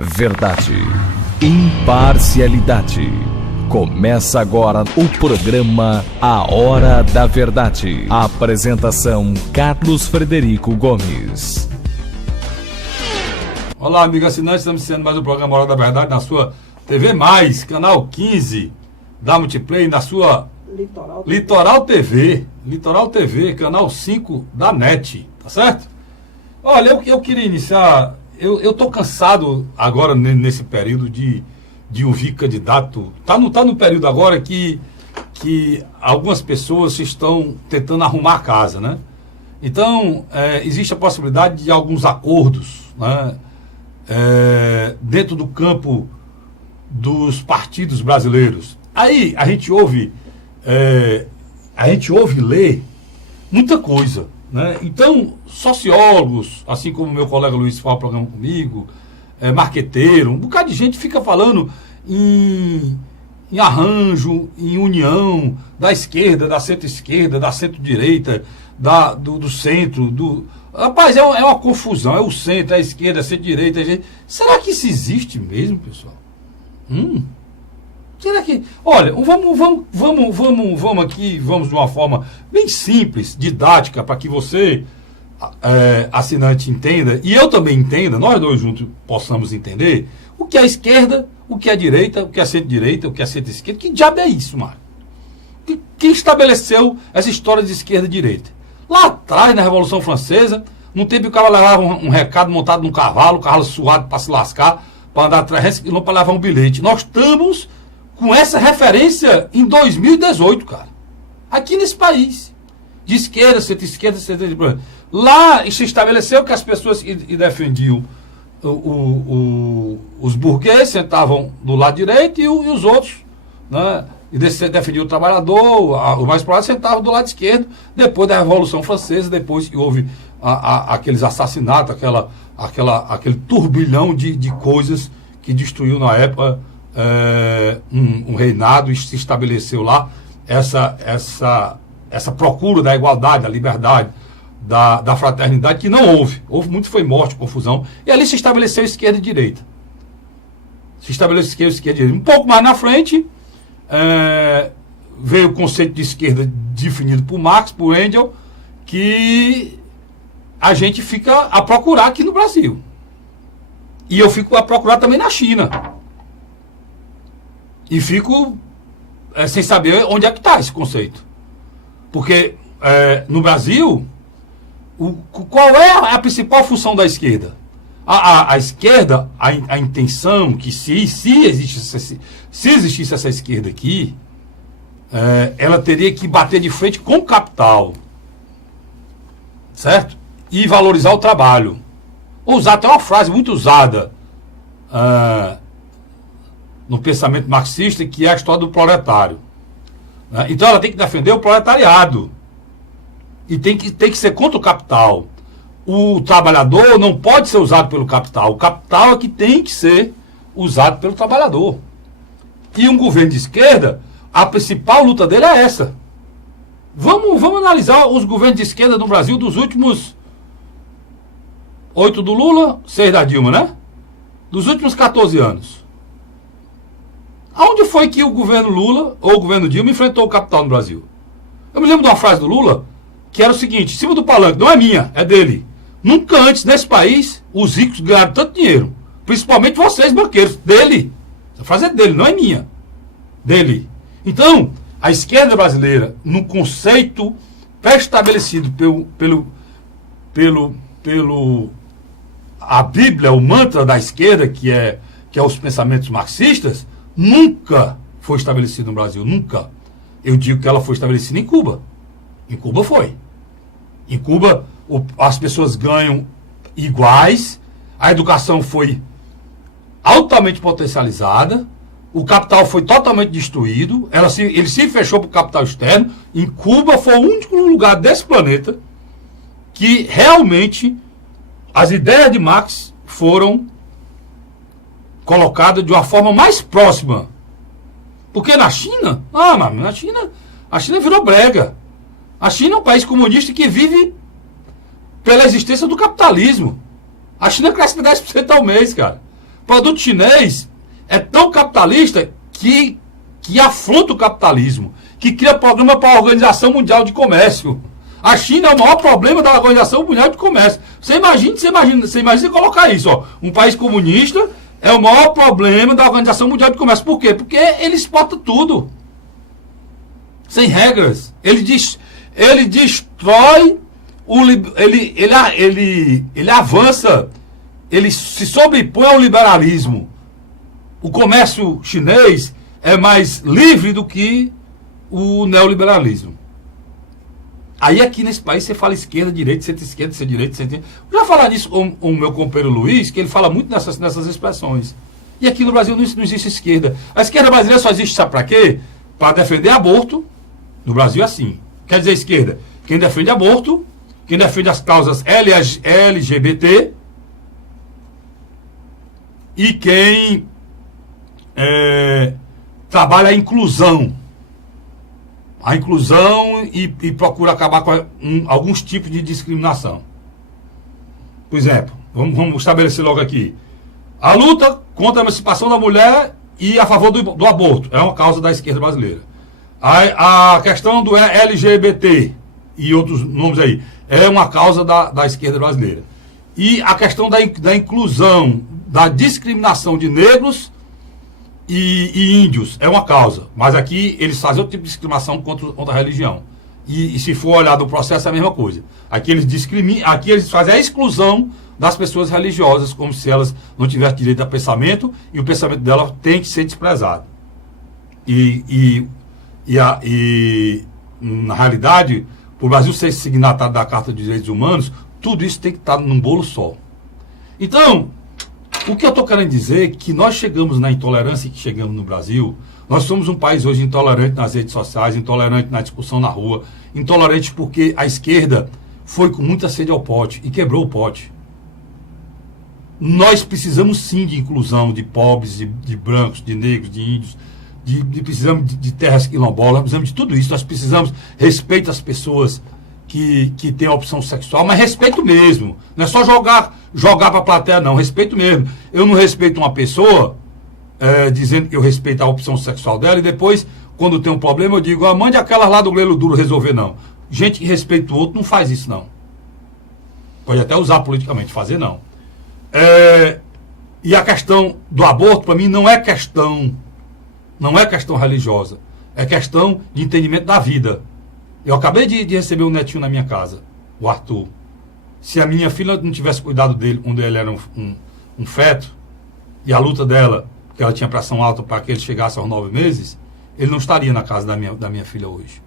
Verdade, imparcialidade. Começa agora o programa A Hora da Verdade. A apresentação Carlos Frederico Gomes. Olá, amigo assinante, estamos iniciando mais um programa A Hora da Verdade na sua TV+, canal 15 da Multiplay, na sua Litoral TV, canal 5 da NET, tá certo? Olha, eu queria iniciar, eu tô cansado agora nesse período de ouvir candidato, tá no período agora que algumas pessoas estão tentando arrumar a casa, né? Então, existe a possibilidade de alguns acordos, né? Dentro do campo dos partidos brasileiros. Aí a gente ouve ler muita coisa, né? Então, sociólogos, assim como meu colega Luiz fala o programa comigo, marqueteiro, um bocado de gente fica falando em arranjo, em união da esquerda, da centro-esquerda, da centro-direita, do centro, Rapaz, é uma confusão, é o centro, é a esquerda, é a centro-direita, será que isso existe mesmo, pessoal? Será que... Olha, vamos aqui, vamos de uma forma bem simples, didática, para que você, assinante, entenda, e eu também entenda, nós dois juntos possamos entender, o que é a esquerda, o que é a direita, o que é a centro-direita, o que é a centro-esquerda. Que diabo é isso, Mário? Quem estabeleceu essa história de esquerda e direita? Lá atrás, na Revolução Francesa, no tempo que o cara levava um recado montado num cavalo, o cavalo suado para se lascar, para andar 300 km para levar um bilhete. Nós estamos com essa referência em 2018, cara. Aqui nesse país. De esquerda, centro-esquerda, centro-direita. Lá se estabeleceu que as pessoas que defendiam os burgueses sentavam do lado direito e os outros, né? E defendiam o trabalhador, o mais próximo sentava do lado esquerdo, depois da Revolução Francesa, depois que houve aqueles assassinatos, aquele turbilhão de coisas que destruiu na época um reinado, e se estabeleceu lá essa procura da igualdade, da liberdade, da fraternidade, que não houve. Houve muito, foi morte, confusão, e ali se estabeleceu esquerda e direita. Se estabeleceu esquerda e direita. Um pouco mais na frente, veio o conceito de esquerda definido por Marx, por Engels, que a gente fica a procurar aqui no Brasil. E eu fico a procurar também na China. E fico sem saber onde é que está esse conceito. Porque no Brasil, qual é a principal função da esquerda? A esquerda, a intenção que se existisse essa esquerda aqui, ela teria que bater de frente com o capital, certo? E valorizar o trabalho. Ou usar até uma frase muito usada no pensamento marxista, que é a história do proletário, né? Então ela tem que defender o proletariado e tem que ser contra o capital. O trabalhador não pode ser usado pelo capital. O capital é que tem que ser usado pelo trabalhador. E um governo de esquerda, a principal luta dele é essa. Vamos analisar os governos de esquerda no Brasil dos últimos 8 do Lula, 6 da Dilma, né? Dos últimos 14 anos. Aonde foi que o governo Lula ou o governo Dilma enfrentou o capital no Brasil? Eu me lembro de uma frase do Lula que era o seguinte: em cima do palanque, não é minha, é dele. Nunca antes nesse país os ricos ganharam tanto dinheiro. Principalmente vocês, banqueiros. Dele. A frase é dele, não é minha. Dele. Então, a esquerda brasileira, no conceito pré-estabelecido pelo a Bíblia, o mantra da esquerda, que é os pensamentos marxistas, nunca foi estabelecido no Brasil. Nunca. Eu digo que ela foi estabelecida em Cuba. Em Cuba foi. Em Cuba, as pessoas ganham iguais, a educação foi altamente potencializada, o capital foi totalmente destruído, ele se fechou para o capital externo. Em Cuba foi o único lugar desse planeta que realmente as ideias de Marx foram colocadas de uma forma mais próxima. Porque na China, a China virou brega. A China é um país comunista que vive pela existência do capitalismo. A China cresce 10% ao mês, cara. Produto chinês é tão capitalista que afronta o capitalismo, que cria problema para a Organização Mundial de Comércio. A China é o maior problema da Organização Mundial de Comércio. Você imagina colocar isso, ó. Um país comunista é o maior problema da Organização Mundial de Comércio. Por quê? Porque ele exporta tudo. Sem regras. Ele destrói, ele avança, ele se sobrepõe ao liberalismo. O comércio chinês é mais livre do que o neoliberalismo. Aí aqui nesse país você fala esquerda, direita, centro-esquerda, centro-direita, centro-direita. Eu já falar nisso com o meu companheiro Luiz, que ele fala muito nessas expressões. E aqui no Brasil não existe esquerda. A esquerda brasileira só existe, sabe para quê? Para defender aborto. No Brasil é assim. Quer dizer esquerda? Quem defende aborto, quem defende as causas LGBT e quem trabalha a inclusão. A inclusão e procura acabar com alguns tipos de discriminação. Por exemplo, vamos estabelecer logo aqui. A luta contra a emancipação da mulher e a favor do aborto é uma causa da esquerda brasileira. A questão do LGBT e outros nomes aí é uma causa da esquerda brasileira. E a questão da inclusão, da discriminação de negros e índios é uma causa, mas aqui eles fazem outro tipo de discriminação contra a religião. E se for olhar no processo é a mesma coisa. Aqui eles discriminam, aqui eles fazem a exclusão das pessoas religiosas, como se elas não tivessem direito a pensamento, e o pensamento dela tem que ser desprezado. E na realidade, para o Brasil ser signatário da Carta dos Direitos Humanos, tudo isso tem que estar num bolo só. Então, o que eu estou querendo dizer é que nós chegamos na intolerância que chegamos no Brasil. Nós somos um país hoje intolerante nas redes sociais, intolerante na discussão na rua, intolerante porque a esquerda foi com muita sede ao pote e quebrou o pote. Nós precisamos sim de inclusão de pobres, de brancos, de negros, de índios, precisamos de terras quilombolas, precisamos de tudo isso. Nós precisamos respeito às pessoas que têm a opção sexual, mas respeito mesmo. Não é só jogar para a plateia, não. Respeito mesmo. Eu não respeito uma pessoa dizendo que eu respeito a opção sexual dela e depois, quando tem um problema, eu digo, mande aquelas lá do Grelo Duro resolver, não. Gente que respeita o outro não faz isso, não. Pode até usar politicamente, fazer não. E a questão do aborto, para mim, não é questão religiosa. É questão de entendimento da vida. Eu acabei de receber um netinho na minha casa, o Arthur. Se a minha filha não tivesse cuidado dele quando ele era um feto, e a luta dela, que ela tinha pressão alta para que ele chegasse aos 9 meses, ele não estaria na casa da minha filha hoje.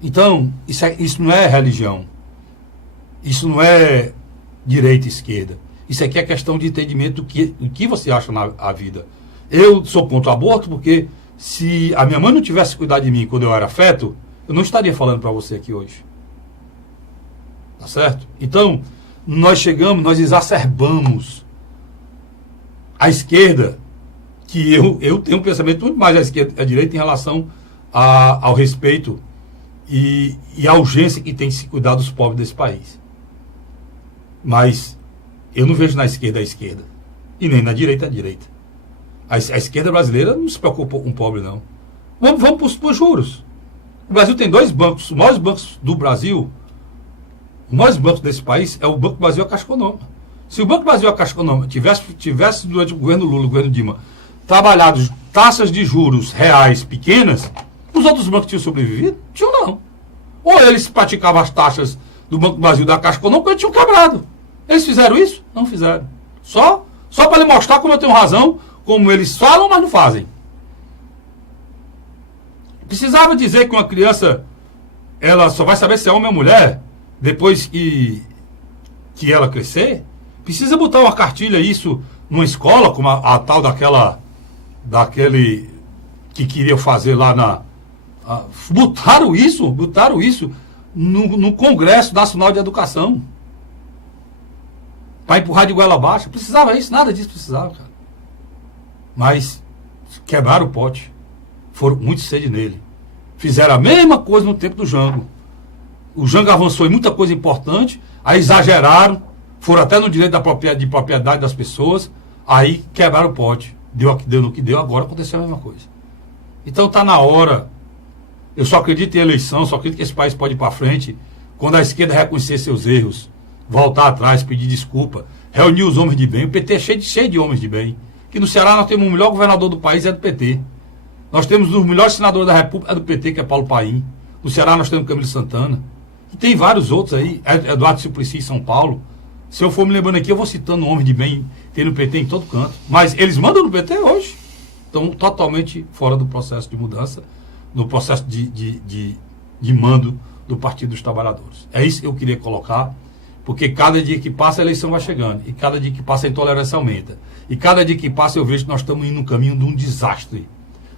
Então, isso não é religião. Isso não é direita e esquerda. Isso aqui é questão de entendimento do que você acha na vida. Eu sou contra o aborto porque se a minha mãe não tivesse cuidado de mim quando eu era feto, eu não estaria falando para você aqui hoje. Tá certo? Então, nós exacerbamos a esquerda, que eu tenho um pensamento muito mais à direita em relação ao respeito e à urgência que tem que se cuidar dos pobres desse país. Mas eu não vejo na esquerda a esquerda, e nem na direita a direita. A esquerda brasileira não se preocupa com o pobre, não. Vamos para os juros. O Brasil tem 2 bancos, os maiores bancos do Brasil, os maiores bancos desse país é o Banco do Brasil e a Caixa Econômica. Se o Banco do Brasil e a Caixa Econômica tivesse durante o governo Lula, o governo Dilma, trabalhado taxas de juros reais pequenas, os outros bancos tinham sobrevivido? Tinham não. Ou eles praticavam as taxas do Banco do Brasil e da Caixa Econômica, ou eles tinham quebrado. Eles fizeram isso? Não fizeram. Só para ele mostrar como eu tenho razão, como eles falam, mas não fazem. Precisava dizer que uma criança, ela só vai saber se é homem ou mulher depois que ela crescer? Precisa botar uma cartilha isso numa escola, como a tal daquele que queria fazer lá botaram isso no Congresso Nacional de Educação. Para empurrar de goela abaixo. Precisava isso? Nada disso precisava, cara. Mas quebraram o pote. Foram muito sede nele. Fizeram a mesma coisa no tempo do Jango. O Jango avançou em muita coisa importante, aí exageraram, foram até no direito de propriedade das pessoas, Aí quebraram o pote. Deu no que deu, agora aconteceu a mesma coisa. Então está na hora. Eu só acredito em eleição, só acredito que esse país pode ir para frente quando a esquerda reconhecer seus erros, voltar atrás, pedir desculpa, reunir os homens de bem. O PT é cheio de homens de bem. Que no Ceará nós temos o melhor governador do país, é do PT. Nós temos um dos melhores senadores da República, é do PT, que é Paulo Paim. No Ceará nós temos Camilo Santana. E tem vários outros aí, Eduardo Suplicy em São Paulo. Se eu for me lembrando aqui, eu vou citando homens de bem, tem no PT em todo canto. Mas eles mandam no PT hoje. Estão totalmente fora do processo de mudança, no processo de mando do Partido dos Trabalhadores. É isso que eu queria colocar, porque cada dia que passa a eleição vai chegando, e cada dia que passa a intolerância aumenta. E cada dia que passa eu vejo que nós estamos indo no caminho de um desastre,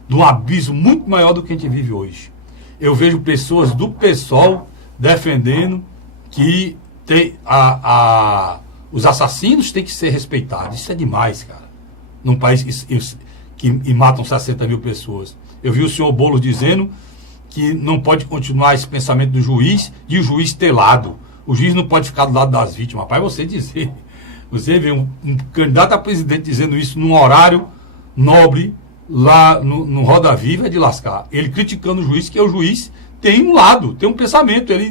de um abismo muito maior do que a gente vive hoje. Eu vejo pessoas do PSOL defendendo que os assassinos têm que ser respeitados. Isso é demais, cara. Num país que matam 60 mil pessoas. Eu vi o senhor Boulos dizendo que não pode continuar esse pensamento do juiz, de o juiz ter lado. O juiz não pode ficar do lado das vítimas. Rapaz, você vê um candidato a presidente dizendo isso num horário nobre, lá no Roda Viva, é de lascar. Ele criticando o juiz, que o juiz tem um lado, tem um pensamento. Ele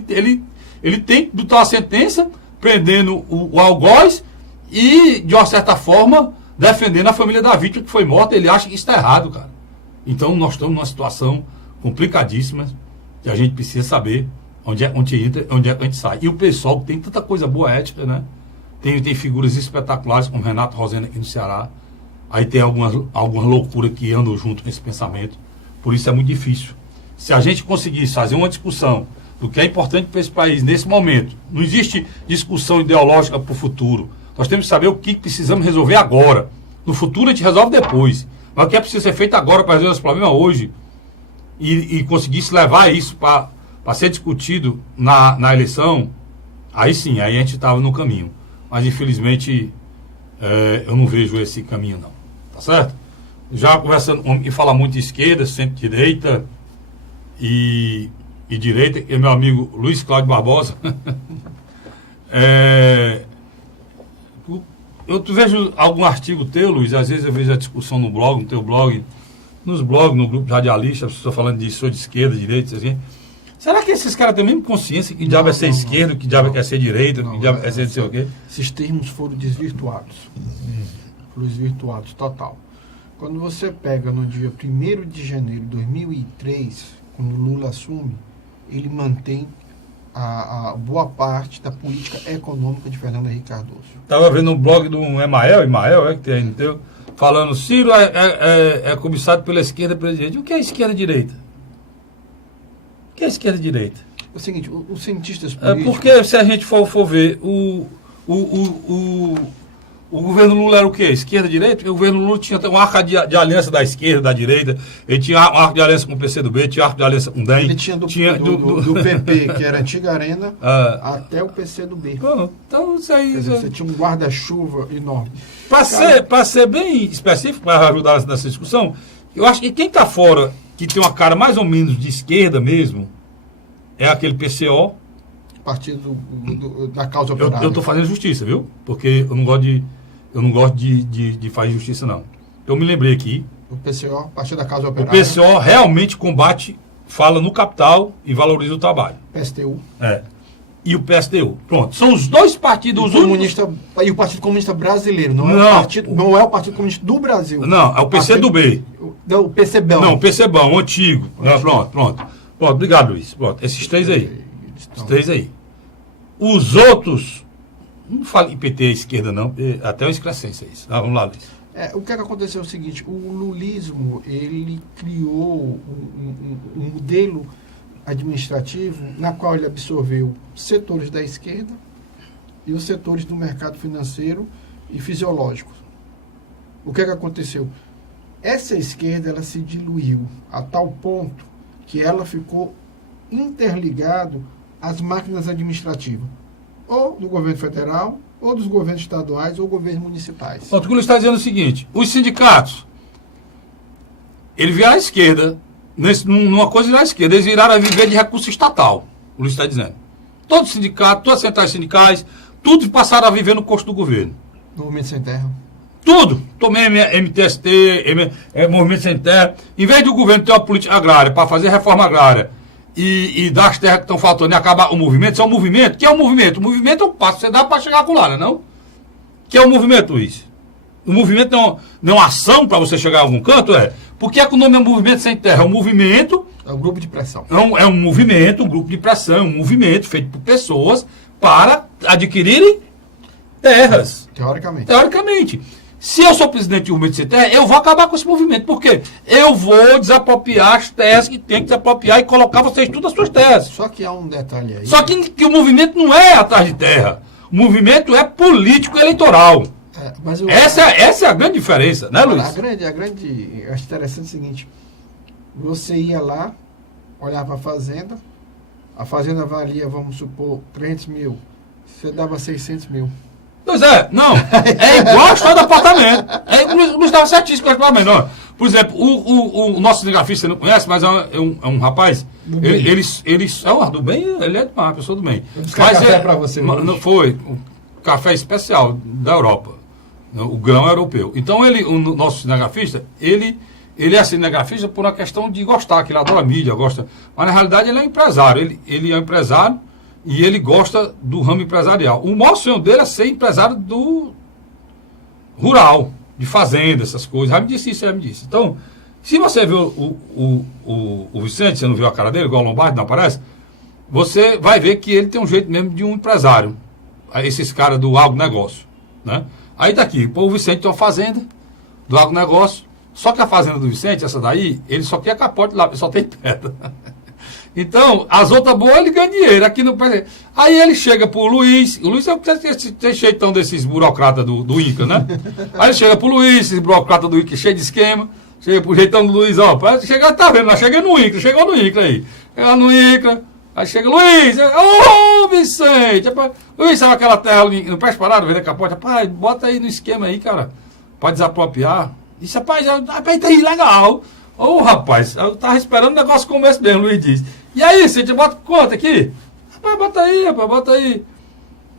tem que botar uma sentença, prendendo o algoz e, de uma certa forma, defendendo a família da vítima que foi morta. Ele acha que isso está errado, cara. Então, nós estamos numa situação complicadíssima, que a gente precisa saber onde entra, onde é que a gente sai. E o pessoal que tem tanta coisa boa ética, né? Tem figuras espetaculares, como Renato Rosena aqui no Ceará. Aí tem algumas loucuras que andam junto com esse pensamento. Por isso é muito difícil. Se a gente conseguisse fazer uma discussão do que é importante para esse país nesse momento, não existe discussão ideológica para o futuro. Nós temos que saber o que precisamos resolver agora. No futuro a gente resolve depois. Mas o que é preciso ser feito agora para resolver esse problema hoje e conseguisse levar isso para ser discutido na eleição, aí sim, aí a gente estava no caminho. Mas infelizmente eu não vejo esse caminho não. Tá certo? Já conversando e fala muito de esquerda, centro-direita e direita, e meu amigo Luiz Cláudio Barbosa. Eu vejo algum artigo teu, Luiz, às vezes eu vejo a discussão no blog, no teu blog, nos blogs, no grupo radialista, as pessoas falando de sou de esquerda, direita, assim. Será que esses caras têm a mesma consciência que diabo é ser esquerda, que diabo é ser direita, que diabo é ser não sei o quê? Esses termos foram desvirtuados. Foram desvirtuados, total. Quando você pega no dia 1º de janeiro de 2003, quando Lula assume, ele mantém a boa parte da política econômica de Fernando Henrique Cardoso. Estava vendo um blog do Emael, que tem aí no teu, falando, Ciro é cobiçado pela esquerda presidente. O que é esquerda e direita? O que é esquerda e direita? É o seguinte, os cientistas políticos... Porque se a gente for ver o governo Lula era o quê? Esquerda, direita? Porque o governo Lula tinha um arco de aliança da esquerda, da direita, ele tinha um arco de aliança com o PCdoB, tinha arco de aliança com o DEM. Ele tinha do PP, que era a antiga Arena, até o PCdoB. Então isso aí... Quer dizer, você tinha um guarda-chuva enorme. Para ser bem específico, para ajudar nessa discussão, eu acho que quem está fora, que tem uma cara mais ou menos de esquerda mesmo, é aquele PCO. Partido da causa operária. Eu estou fazendo justiça, viu? Porque eu não gosto de fazer justiça, não. Eu me lembrei aqui. O PCO, Partido da Causa Operária. O PCO realmente combate, fala no capital e valoriza o trabalho. PSTU. E o PSTU. Pronto. São os dois partidos únicos. E o Partido Comunista Brasileiro. Não é o Partido Comunista do Brasil. Não, é o PCdoB. O PCBão. Não, o PCBão, o antigo. Pronto. Obrigado, Luiz. Pronto. Esses três aí. Os três aí. Os outros, não falo em PT à esquerda, não, até uma excrescência isso. Vamos lá, Luiz. O que aconteceu é o seguinte, o lulismo, ele criou um modelo administrativo na qual ele absorveu setores da esquerda e os setores do mercado financeiro e fisiológico. O que aconteceu? Essa esquerda, ela se diluiu a tal ponto que ela ficou interligado às máquinas administrativas, ou do governo federal, ou dos governos estaduais, ou governos municipais. O que ele está dizendo é o seguinte, os sindicatos, ele vieram à esquerda, numa coisa na esquerda, eles viraram a viver de recurso estatal, o Luiz está dizendo. Todos os sindicatos, todas as centrais sindicais, tudo passaram a viver no custo do governo. Movimento Sem Terra. Tudo. Tomei MTST, Movimento Sem Terra. Em vez do governo ter uma política agrária para fazer reforma agrária e dar as terras que estão faltando e acabar o movimento, isso é um movimento. Que é um movimento? O movimento é um passo que você dá para chegar com lá, não? Que é um movimento, Luiz? O movimento não é uma ação para você chegar a algum canto, é? Por que é que o nome é Movimento Sem Terra? É um movimento... É um grupo de pressão. É um movimento, um grupo de pressão, um movimento feito por pessoas para adquirirem terras. Teoricamente. Se eu sou presidente do Movimento Sem Terra, eu vou acabar com esse movimento. Por quê? Eu vou desapropriar as terras que tem que desapropriar e colocar vocês tudo as suas terras. Só que há um detalhe aí. Só que o movimento não é atrás de terra. O movimento é político-eleitoral. Essa é a grande diferença, né, Luiz? Eu acho interessante o seguinte. Você ia lá, olhava a fazenda valia, vamos supor, 300 mil. Você dava 600 mil. Pois é, não. É igual a história do apartamento. Não estava certíssimo com o apartamento, não. Por exemplo, o nosso cinegrafista, você não conhece, mas é um rapaz. Ele é do bem, ele é uma pessoa do bem. Mas café para você. Não foi. Um café especial da Europa. O grão europeu. Então, o nosso cinegrafista, ele é cinegrafista por uma questão de gostar, que ele adora mídia, gosta. Mas, na realidade, ele é um empresário. Ele é um empresário e ele gosta do ramo empresarial. O maior sonho dele é ser empresário do rural, de fazenda, essas coisas. Já me disse isso, Então, se você viu o Vicente, você não viu a cara dele, igual o Lombardi, não aparece, você vai ver que ele tem um jeito mesmo de um empresário. Esses caras do agronegócio, né? Aí daqui, o Vicente tem uma fazenda do agronegócio, só que a fazenda do Vicente, essa daí, ele só quer capote lá, ele só tem pedra. Então, as outras boas ele ganha dinheiro, aqui no... Aí ele chega pro Luiz, o Luiz é tem jeitão desses burocratas do INCRA, né? Aí ele chega pro Luiz, esses burocratas do INCRA cheio de esquema, chega pro jeitão do Luiz, ó, chega, tá vendo, chegou no INCRA aí. Chega no INCRA, aí chega Luiz, ô Vicente, rapaz, Luiz, sabe aquela terra no pé parado, vender capote? Rapaz, bota aí no esquema aí, cara, pode desapropriar. Isso, rapaz, tá aí, legal. Ô, rapaz, eu tava esperando um negócio como esse mesmo, Luiz disse. E aí, Vicente, bota quanto aqui? Rapaz,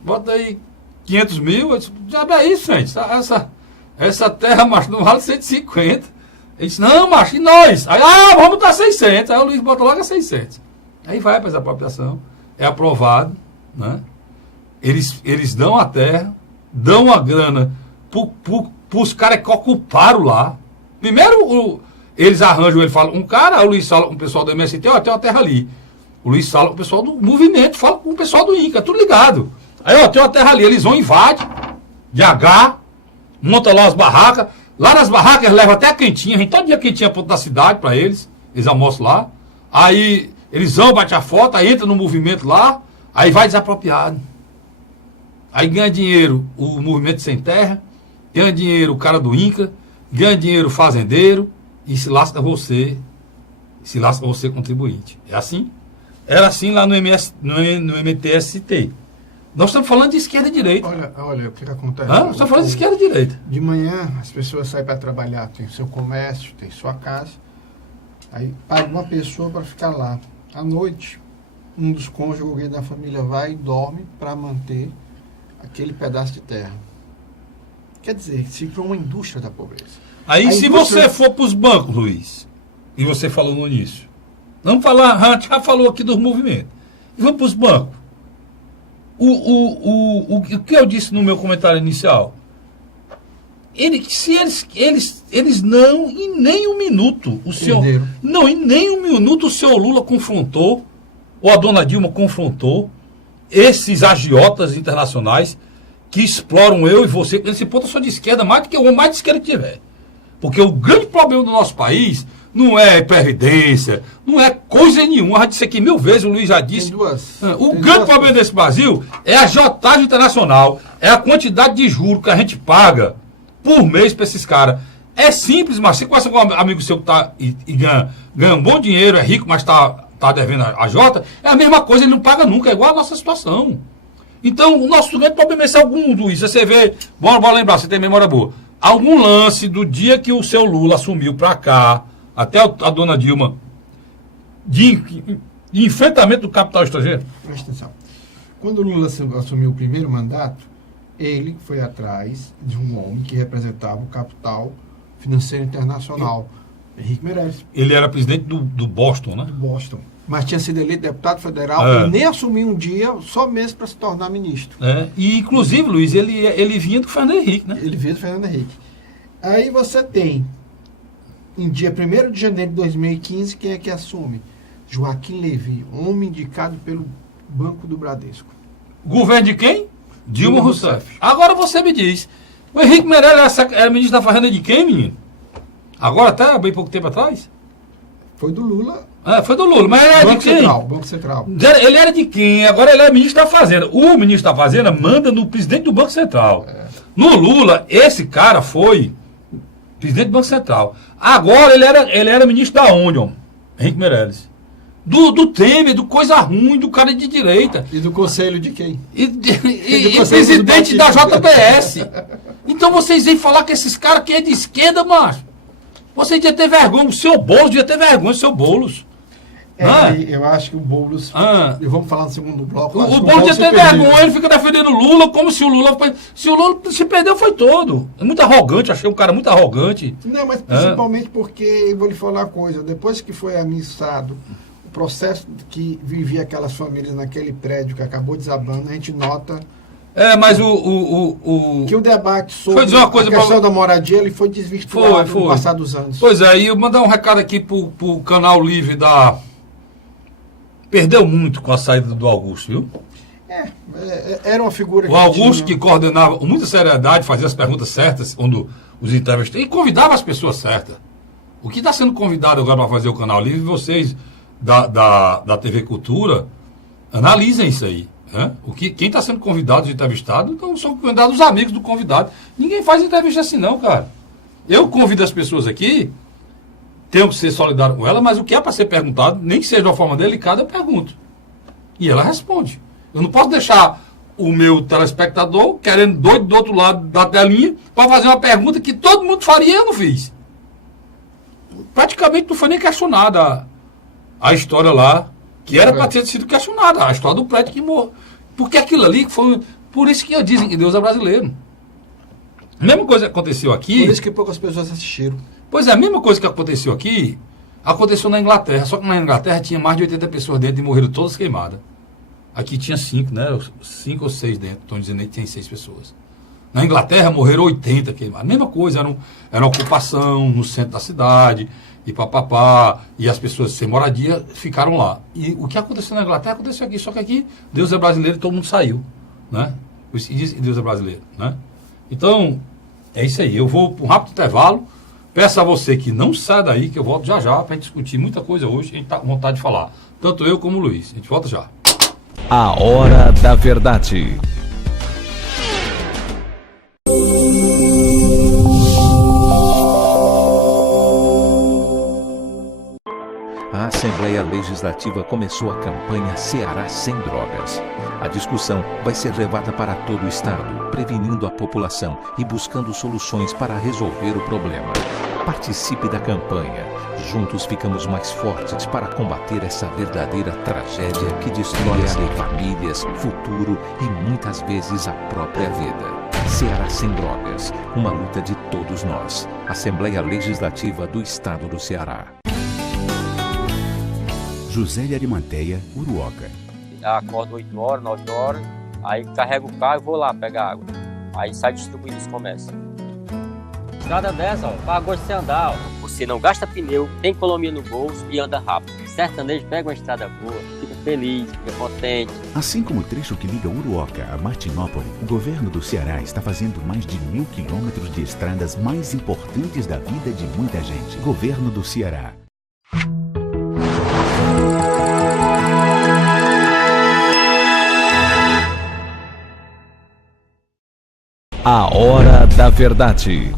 bota aí 500 mil. Já é isso, gente, essa terra, macho, não vale 150. Ele disse, não, macho, e nós? Aí, vamos botar 600. Aí o Luiz bota logo a 600. Aí vai para essa apropriação, é aprovado, né? Eles dão a terra, dão a grana para os caras que ocuparam lá. Primeiro, eles arranjam, ele fala, um cara, o Luiz fala com o pessoal do MST, ó, tem uma terra ali. O Luiz fala com o pessoal do movimento, fala com o pessoal do INCRA, tudo ligado. Aí, ó, tem uma terra ali, eles vão, invadem, de H, montam lá as barracas. Lá nas barracas, eles levam até a quentinha, a gente todo dia quentinha ponto da cidade para eles almoçam lá. Aí, eles vão, batem a foto, aí entra no movimento lá, aí vai desapropriado. Aí ganha dinheiro o Movimento Sem Terra, ganha dinheiro o cara do INCRA, ganha dinheiro o fazendeiro, e se lasca você contribuinte. É assim? Era assim lá no MTST. Nós estamos falando de esquerda e direita. Olha o que acontece. Nós estamos falando de esquerda e direita. De manhã, as pessoas saem para trabalhar, tem seu comércio, tem sua casa, aí paga uma pessoa para ficar lá. À noite, um dos cônjuges, alguém da família vai e dorme para manter aquele pedaço de terra. Quer dizer, se criou uma indústria da pobreza. Aí, se você for para os bancos, Luiz, e você falou no início, vamos falar, a gente já falou aqui dos movimentos, e vamos para os bancos. O que eu disse no meu comentário inicial, eles não, em nem um minuto, em nem um minuto o senhor Lula confrontou, ou a dona Dilma confrontou, esses agiotas internacionais que exploram eu e você. Nesse ponto eu sou de esquerda mais do que o mais de esquerda que tiver. Porque o grande problema do nosso país não é previdência, não é coisa nenhuma. Já disse aqui 1000 vezes, o Luiz já disse. O grande problema desse Brasil é a agiotagem internacional, é a quantidade de juros que a gente paga por mês para esses caras. É simples, mas você conhece algum amigo seu que tá e ganha um bom dinheiro, é rico, mas está devendo a Jota, é a mesma coisa, ele não paga nunca, é igual a nossa situação. Então, o nosso grande problema é se algum, Luiz, você vê, bora lembrar, você tem memória boa, algum lance do dia que o seu Lula assumiu para cá, até a dona Dilma, de enfrentamento do capital estrangeiro? Presta atenção. Quando o Lula assumiu o primeiro mandato, Ele foi atrás de um homem que representava o capital financeiro internacional, Henrique Meirelles. Ele era presidente do Boston, né? De Boston. Mas tinha sido eleito deputado federal e nem assumiu um dia, só mesmo para se tornar ministro. E, inclusive, Luiz, ele vinha do Fernando Henrique, né? Ele vinha do Fernando Henrique. Aí você tem, em dia 1º de janeiro de 2015, quem é que assume? Joaquim Levy, homem indicado pelo Banco do Bradesco. Governo de quem? Dilma Rousseff. Agora você me diz, o Henrique Meirelles era ministro da Fazenda de quem, menino? Agora até bem pouco tempo atrás? Foi do Lula. Foi do Lula, mas ele era de quem? Banco Central. Ele era de quem? Agora ele é ministro da Fazenda. O ministro da Fazenda manda no presidente do Banco Central. No Lula, esse cara foi presidente do Banco Central. Agora ele era ministro da onde, Henrique Meirelles? Do Temer, do coisa ruim, do cara de direita. E do conselho de quem? E presidente da JBS. Então vocês vêm falar que esses caras que é de esquerda, macho. Você devia ter vergonha, o seu Boulos devia ter vergonha, o seu Boulos. Eu acho que o Boulos. Vamos falar no segundo bloco. O Boulos devia ter vergonha, ele fica defendendo o Lula como se o Lula. Se o Lula se perdeu, foi todo. É muito arrogante, achei um cara muito arrogante. Não, mas principalmente porque, eu vou lhe falar uma coisa, depois que foi ameaçado o processo que vivia aquelas famílias naquele prédio que acabou desabando, a gente nota. Mas que o debate sobre a questão da moradia ele foi desvirtuado no passar dos anos. Pois é, e eu mandar um recado aqui pro Canal Livre da... Perdeu muito com a saída do Augusto, viu? Era uma figura o Augusto que coordenava com muita seriedade, fazia as perguntas certas, quando os entrevistados, e convidava as pessoas certas. O que está sendo convidado agora para fazer o Canal Livre, vocês da TV Cultura, analisem isso aí. Quem está sendo convidado, entrevistado, então são convidados os amigos do convidado. Ninguém faz entrevista assim não, cara. Eu convido as pessoas aqui, tenho que ser solidário com ela, mas o que é para ser perguntado, nem que seja de uma forma delicada, eu pergunto. E ela responde. Eu não posso deixar o meu telespectador querendo doido do outro lado da telinha para fazer uma pergunta que todo mundo faria e eu não fiz. Praticamente não foi nem questionada a história lá, que era para ter sido questionada, a história do prédio que morreu. Porque aquilo ali foi... Por isso que dizem que Deus é brasileiro. A mesma coisa que aconteceu aqui... Por isso que poucas pessoas assistiram. Pois é, a mesma coisa que aconteceu aqui, aconteceu na Inglaterra. Só que na Inglaterra tinha mais de 80 pessoas dentro e morreram todas queimadas. Aqui tinha 5, né? 5 ou 6 dentro. Estão dizendo que tem 6 pessoas. Na Inglaterra morreram 80 queimadas. A mesma coisa, era uma ocupação no centro da cidade... E papapá, e as pessoas sem moradia ficaram lá. E o que aconteceu na Inglaterra aconteceu aqui, só que aqui Deus é brasileiro e todo mundo saiu, né? E diz que Deus é brasileiro, né? Então, é isso aí. Eu vou para um rápido intervalo. Peço a você que não saia daí, que eu volto já para a gente discutir muita coisa hoje, a gente está com vontade de falar. Tanto eu como o Luiz. A gente volta já. A Hora da Verdade. A Assembleia Legislativa começou a campanha Ceará Sem Drogas. A discussão vai ser levada para todo o estado, prevenindo a população e buscando soluções para resolver o problema. Participe da campanha. Juntos ficamos mais fortes para combater essa verdadeira tragédia que destrói famílias, futuro e muitas vezes a própria vida. Ceará Sem Drogas, uma luta de todos nós. Assembleia Legislativa do Estado do Ceará. José de Arimateia, Uruoca. Acordo 8 horas, 9 horas, aí carrego o carro e vou lá pegar água. Aí sai distribuindo os comércios. Estrada dessa, para gosto de você andar. Você não gasta pneu, tem economia no bolso e anda rápido. Sertanejo pega uma estrada boa, fica feliz, fica potente. Assim como o trecho que liga Uruoca a Martinópole, o governo do Ceará está fazendo mais de 1.000 quilômetros de estradas mais importantes da vida de muita gente. Governo do Ceará. A Hora da Verdade.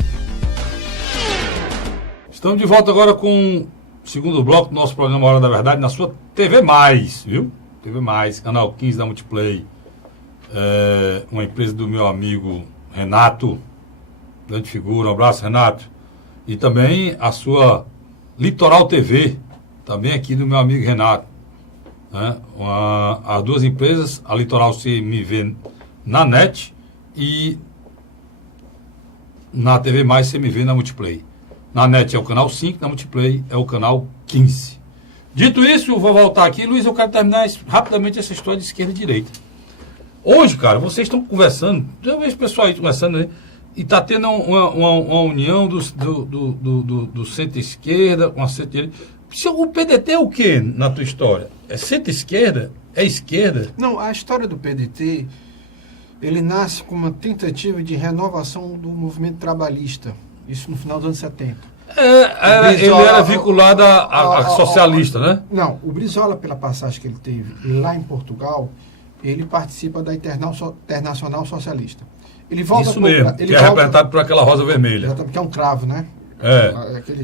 Estamos de volta agora com o segundo bloco do nosso programa Hora da Verdade na sua TV+, viu? TV+, canal 15 da Multiplay. Uma empresa do meu amigo Renato, grande figura, um abraço, Renato. E também a sua Litoral TV, também aqui do meu amigo Renato. Né? As duas empresas, a Litoral você me vê na net, e na TV Mais você me vê na Multiplay. Na NET é o canal 5, na Multiplay é o canal 15. Dito isso, eu vou voltar aqui. Luiz, eu quero terminar rapidamente essa história de esquerda e direita. Hoje, cara, vocês estão conversando, eu vejo o pessoal aí conversando, né? E está tendo uma união do centro-esquerda com a centro-direita. O PDT é o quê na tua história? É centro-esquerda? É esquerda? Não, a história do PDT, ele nasce com uma tentativa de renovação do movimento trabalhista. Isso no final dos anos 70. Ele era vinculado a socialista, né? Não, o Brizola, pela passagem que ele teve lá em Portugal, ele participa da Internacional Socialista. Ele volta isso mesmo, que é representado por aquela rosa vermelha. Que é um cravo, né?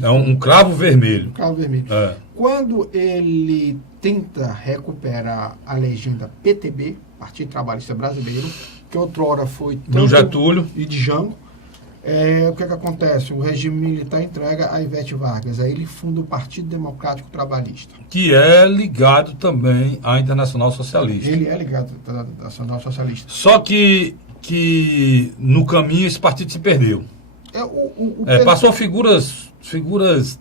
É um cravo vermelho. Cravo vermelho. Quando ele tenta recuperar a legenda PTB, Partido Trabalhista Brasileiro, que outrora foi do Getúlio e de Jango, o que acontece? O regime militar entrega a Ivete Vargas. Aí ele funda o Partido Democrático Trabalhista. Que é ligado também à Internacional Socialista. Ele é ligado à Internacional Socialista. Só que no caminho esse partido se perdeu. Passou figuras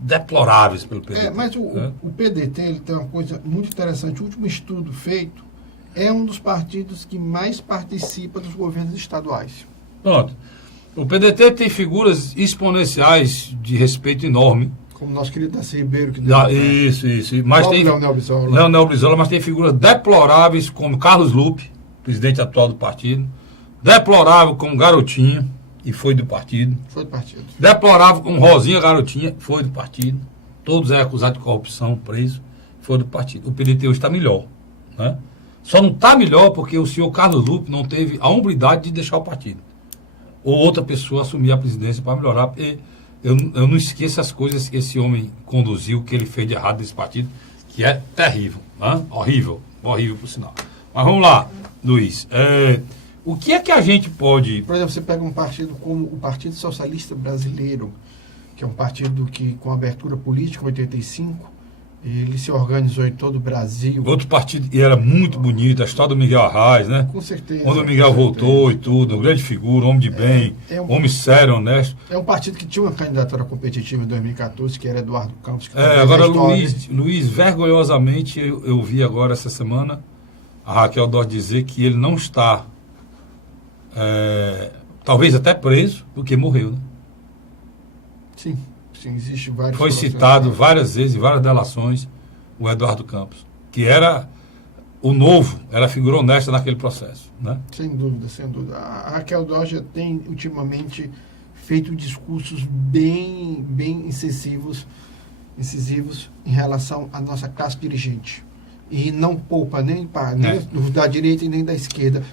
deploráveis pelo PDT. Mas o PDT ele tem uma coisa muito interessante. O último estudo feito é um dos partidos que mais participa dos governos estaduais. Pronto. O PDT tem figuras exponenciais de respeito enorme. Como nosso querido Darcy Ribeiro. Isso. Mas tem Leonel Brizola, mas tem figuras deploráveis como Carlos Lupe, presidente atual do partido. Deplorável como Garotinho, e foi do partido. Deplorável como Rosinha Garotinha, foi do partido. Todos é acusados de corrupção, preso, foi do partido. O PDT hoje está melhor, né? Só não está melhor porque o senhor Carlos Lupe não teve a hombridade de deixar o partido. Ou outra pessoa assumir a presidência para melhorar, porque eu não esqueço as coisas que esse homem conduziu, que ele fez de errado nesse partido, que é terrível, né? Horrível por sinal. Mas vamos lá, Luiz. O que é que a gente pode... Por exemplo, você pega um partido como o Partido Socialista Brasileiro, que é um partido que, com abertura política, em 85, ele se organizou em todo o Brasil. Outro partido, e era muito bonito, a história do Miguel Arraes, né? Com certeza. Quando o Miguel voltou e tudo, grande figura, homem de bem, homem sério, honesto. É um partido que tinha uma candidatura competitiva em 2014, que era Eduardo Campos. Agora, Luiz, vergonhosamente, eu vi agora essa semana a Raquel Dodge dizer que ele não está, talvez até preso, porque morreu, né? Sim, existe vários. Foi citado várias vezes, em várias delações, o Eduardo Campos, que era o novo, era a figura honesta naquele processo, né? Sem dúvida. A Raquel Dodge tem, ultimamente, feito discursos bem incisivos em relação à nossa classe dirigente. E não poupa nem da direita e nem da esquerda.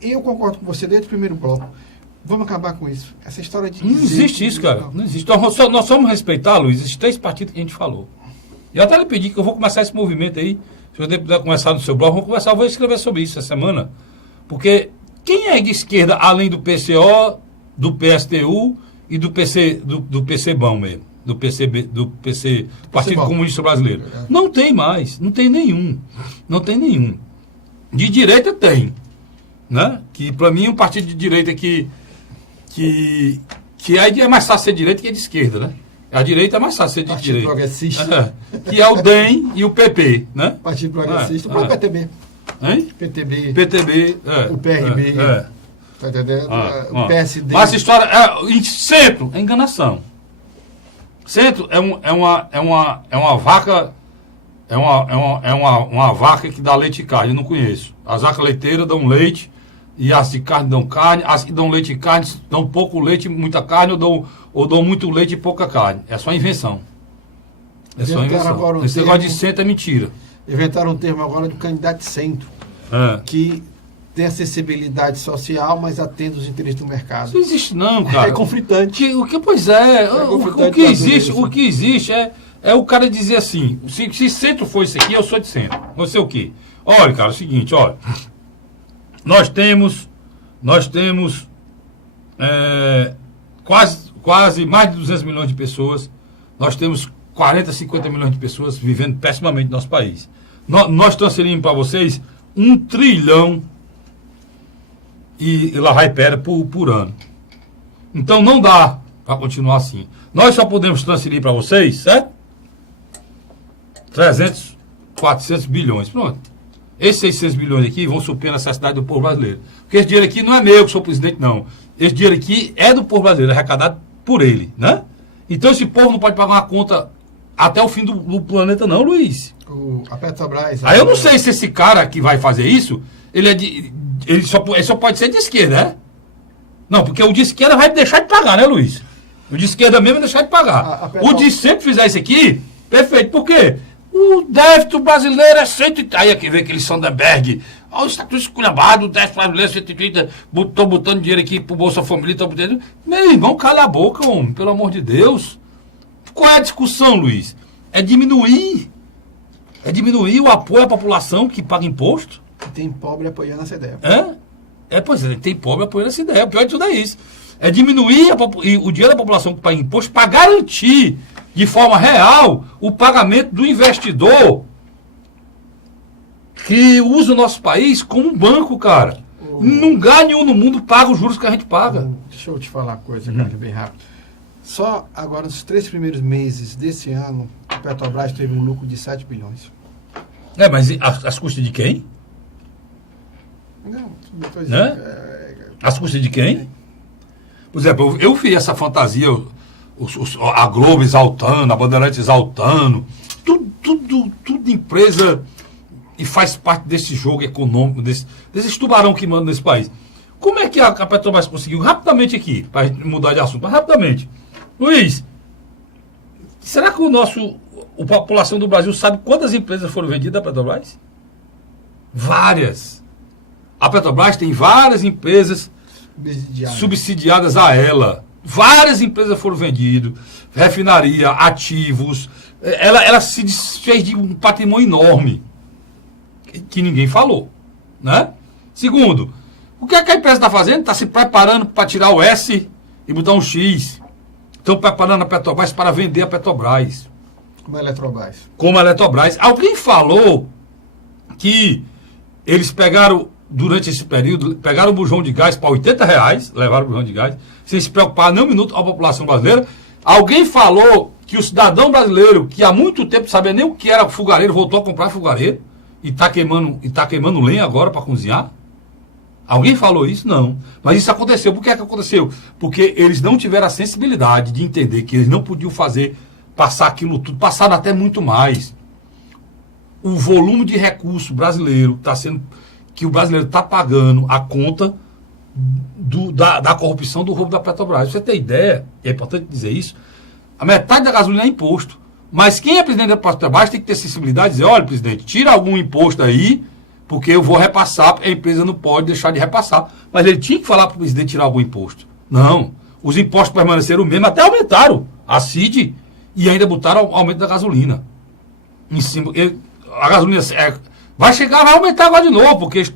Eu concordo com você desde o primeiro bloco. Vamos acabar com isso. Essa história de... Não existe isso, cara. Não existe. Nós vamos respeitar, Luiz, esses 3 partidos que a gente falou. E eu até lhe pedi que eu vou começar esse movimento aí. Se você puder começar no seu blog, eu vou escrever sobre isso essa semana. Porque quem é de esquerda, além do PCO, do PSTU e do PCBão mesmo? Do Partido Comunista Brasileiro. Não tem mais. Não tem nenhum. De direita tem. Né? Que para mim um partido de direita que aí é mais fácil ser direita que de esquerda, né? A direita é mais fácil ser de Partido direita. Progressista. Que é o DEM e o PP, né? Partido Progressista. O PTB. Hein? PTB. O PRB. Tá entendendo? O PSD. Mas essa história... centro é enganação. Centro é uma vaca... É uma vaca que dá leite e carne. Eu não conheço. As vacas leiteiras dão leite e as de carne dão carne. As que dão leite e carne dão pouco leite e muita carne ou dão muito leite e pouca carne. É só invenção. Esse negócio de centro é mentira. Inventaram um termo agora do candidato de centro. Que tem acessibilidade social, mas atende os interesses do mercado. Isso não existe não, cara. É conflitante. O que existe é o cara dizer assim, se centro for isso aqui, eu sou de centro. Você o quê? Olha, cara, é o seguinte, olha. Nós temos quase mais de 200 milhões de pessoas. Nós temos 40, 50 milhões de pessoas vivendo pessimamente no nosso país. Nós transferimos para vocês 1 trilhão e lá vai pedra por ano. Então não dá para continuar assim. Nós só podemos transferir para vocês, certo? 300, 400 bilhões. Pronto. Esses 600 bilhões aqui vão suprir a necessidade do povo brasileiro. Porque esse dinheiro aqui não é meu, que sou presidente, não. Esse dinheiro aqui é do povo brasileiro, arrecadado por ele, né? Então esse povo não pode pagar uma conta até o fim do planeta, não, Luiz. A Petrobras... Aí eu não sei se esse cara que vai fazer isso, ele só pode ser de esquerda, né? Não, porque o de esquerda vai deixar de pagar, né, Luiz? O de esquerda mesmo vai deixar de pagar. O de sempre fizer isso aqui, perfeito. Por quê? O déficit brasileiro é 130... Aí aqui vem aquele Sonderberg. Olha o estatuto esculhambado, o déficit brasileiro é 130... Estão botando dinheiro aqui pro Bolsa Família, estão botando... Meu irmão, cala a boca, homem, pelo amor de Deus. Qual é a discussão, Luiz? É diminuir o apoio à população que paga imposto. Tem pobre apoiando essa ideia. Pois é, tem pobre apoiando essa ideia. O pior de tudo é isso. É diminuir o dinheiro da população que paga imposto para garantir de forma real o pagamento do investidor que usa o nosso país como um banco, cara. Não lugar nenhum no mundo paga os juros que a gente paga. Deixa eu te falar uma coisa, cara, bem rápido. Só agora, nos 3 primeiros meses desse ano, a Petrobras teve um lucro de 7 bilhões. Mas as custas de quem? Não, estou dizendo... As custas de quem? Por exemplo, eu vi essa fantasia, a Globo exaltando, a Bandeirante exaltando, tudo empresa e faz parte desse jogo econômico, desses tubarão que mandam nesse país. Como é que a Petrobras conseguiu rapidamente aqui, para a gente mudar de assunto, mas rapidamente? Luiz, será que a população do Brasil sabe quantas empresas foram vendidas da Petrobras? Várias. A Petrobras tem várias empresas subsidiadas a ela. Várias empresas foram vendidas, refinaria, ativos. Ela se desfez de um patrimônio enorme, que ninguém falou, né? Segundo, o que é que a empresa está fazendo? Está se preparando para tirar o S e botar um X. Estão preparando a Petrobras para vender a Petrobras. Como a Eletrobras. Como a Eletrobras. Alguém falou que eles pegaram, durante esse período, pegaram o bujão de gás para R$80, levaram o bujão de gás, sem se preocupar nem um minuto a população brasileira. Alguém falou que o cidadão brasileiro, que há muito tempo sabia nem o que era fogareiro, voltou a comprar fogareiro e está queimando lenha agora para cozinhar. Alguém falou isso? Não. Mas isso aconteceu. Por que é que aconteceu? Porque eles não tiveram a sensibilidade de entender que eles não podiam passar aquilo tudo, passaram até muito mais. O volume de recurso brasileiro está sendo, que o brasileiro está pagando a conta da corrupção, do roubo da Petrobras. Pra você ter ideia, é importante dizer isso, a metade da gasolina é imposto. Mas quem é presidente da Petrobras tem que ter sensibilidade e dizer, olha, presidente, tira algum imposto aí, porque eu vou repassar, porque a empresa não pode deixar de repassar. Mas ele tinha que falar para o presidente tirar algum imposto. Não. Os impostos permaneceram o mesmo, até aumentaram a CID e ainda botaram o aumento da gasolina. Em cima, a gasolina vai aumentar agora de novo, porque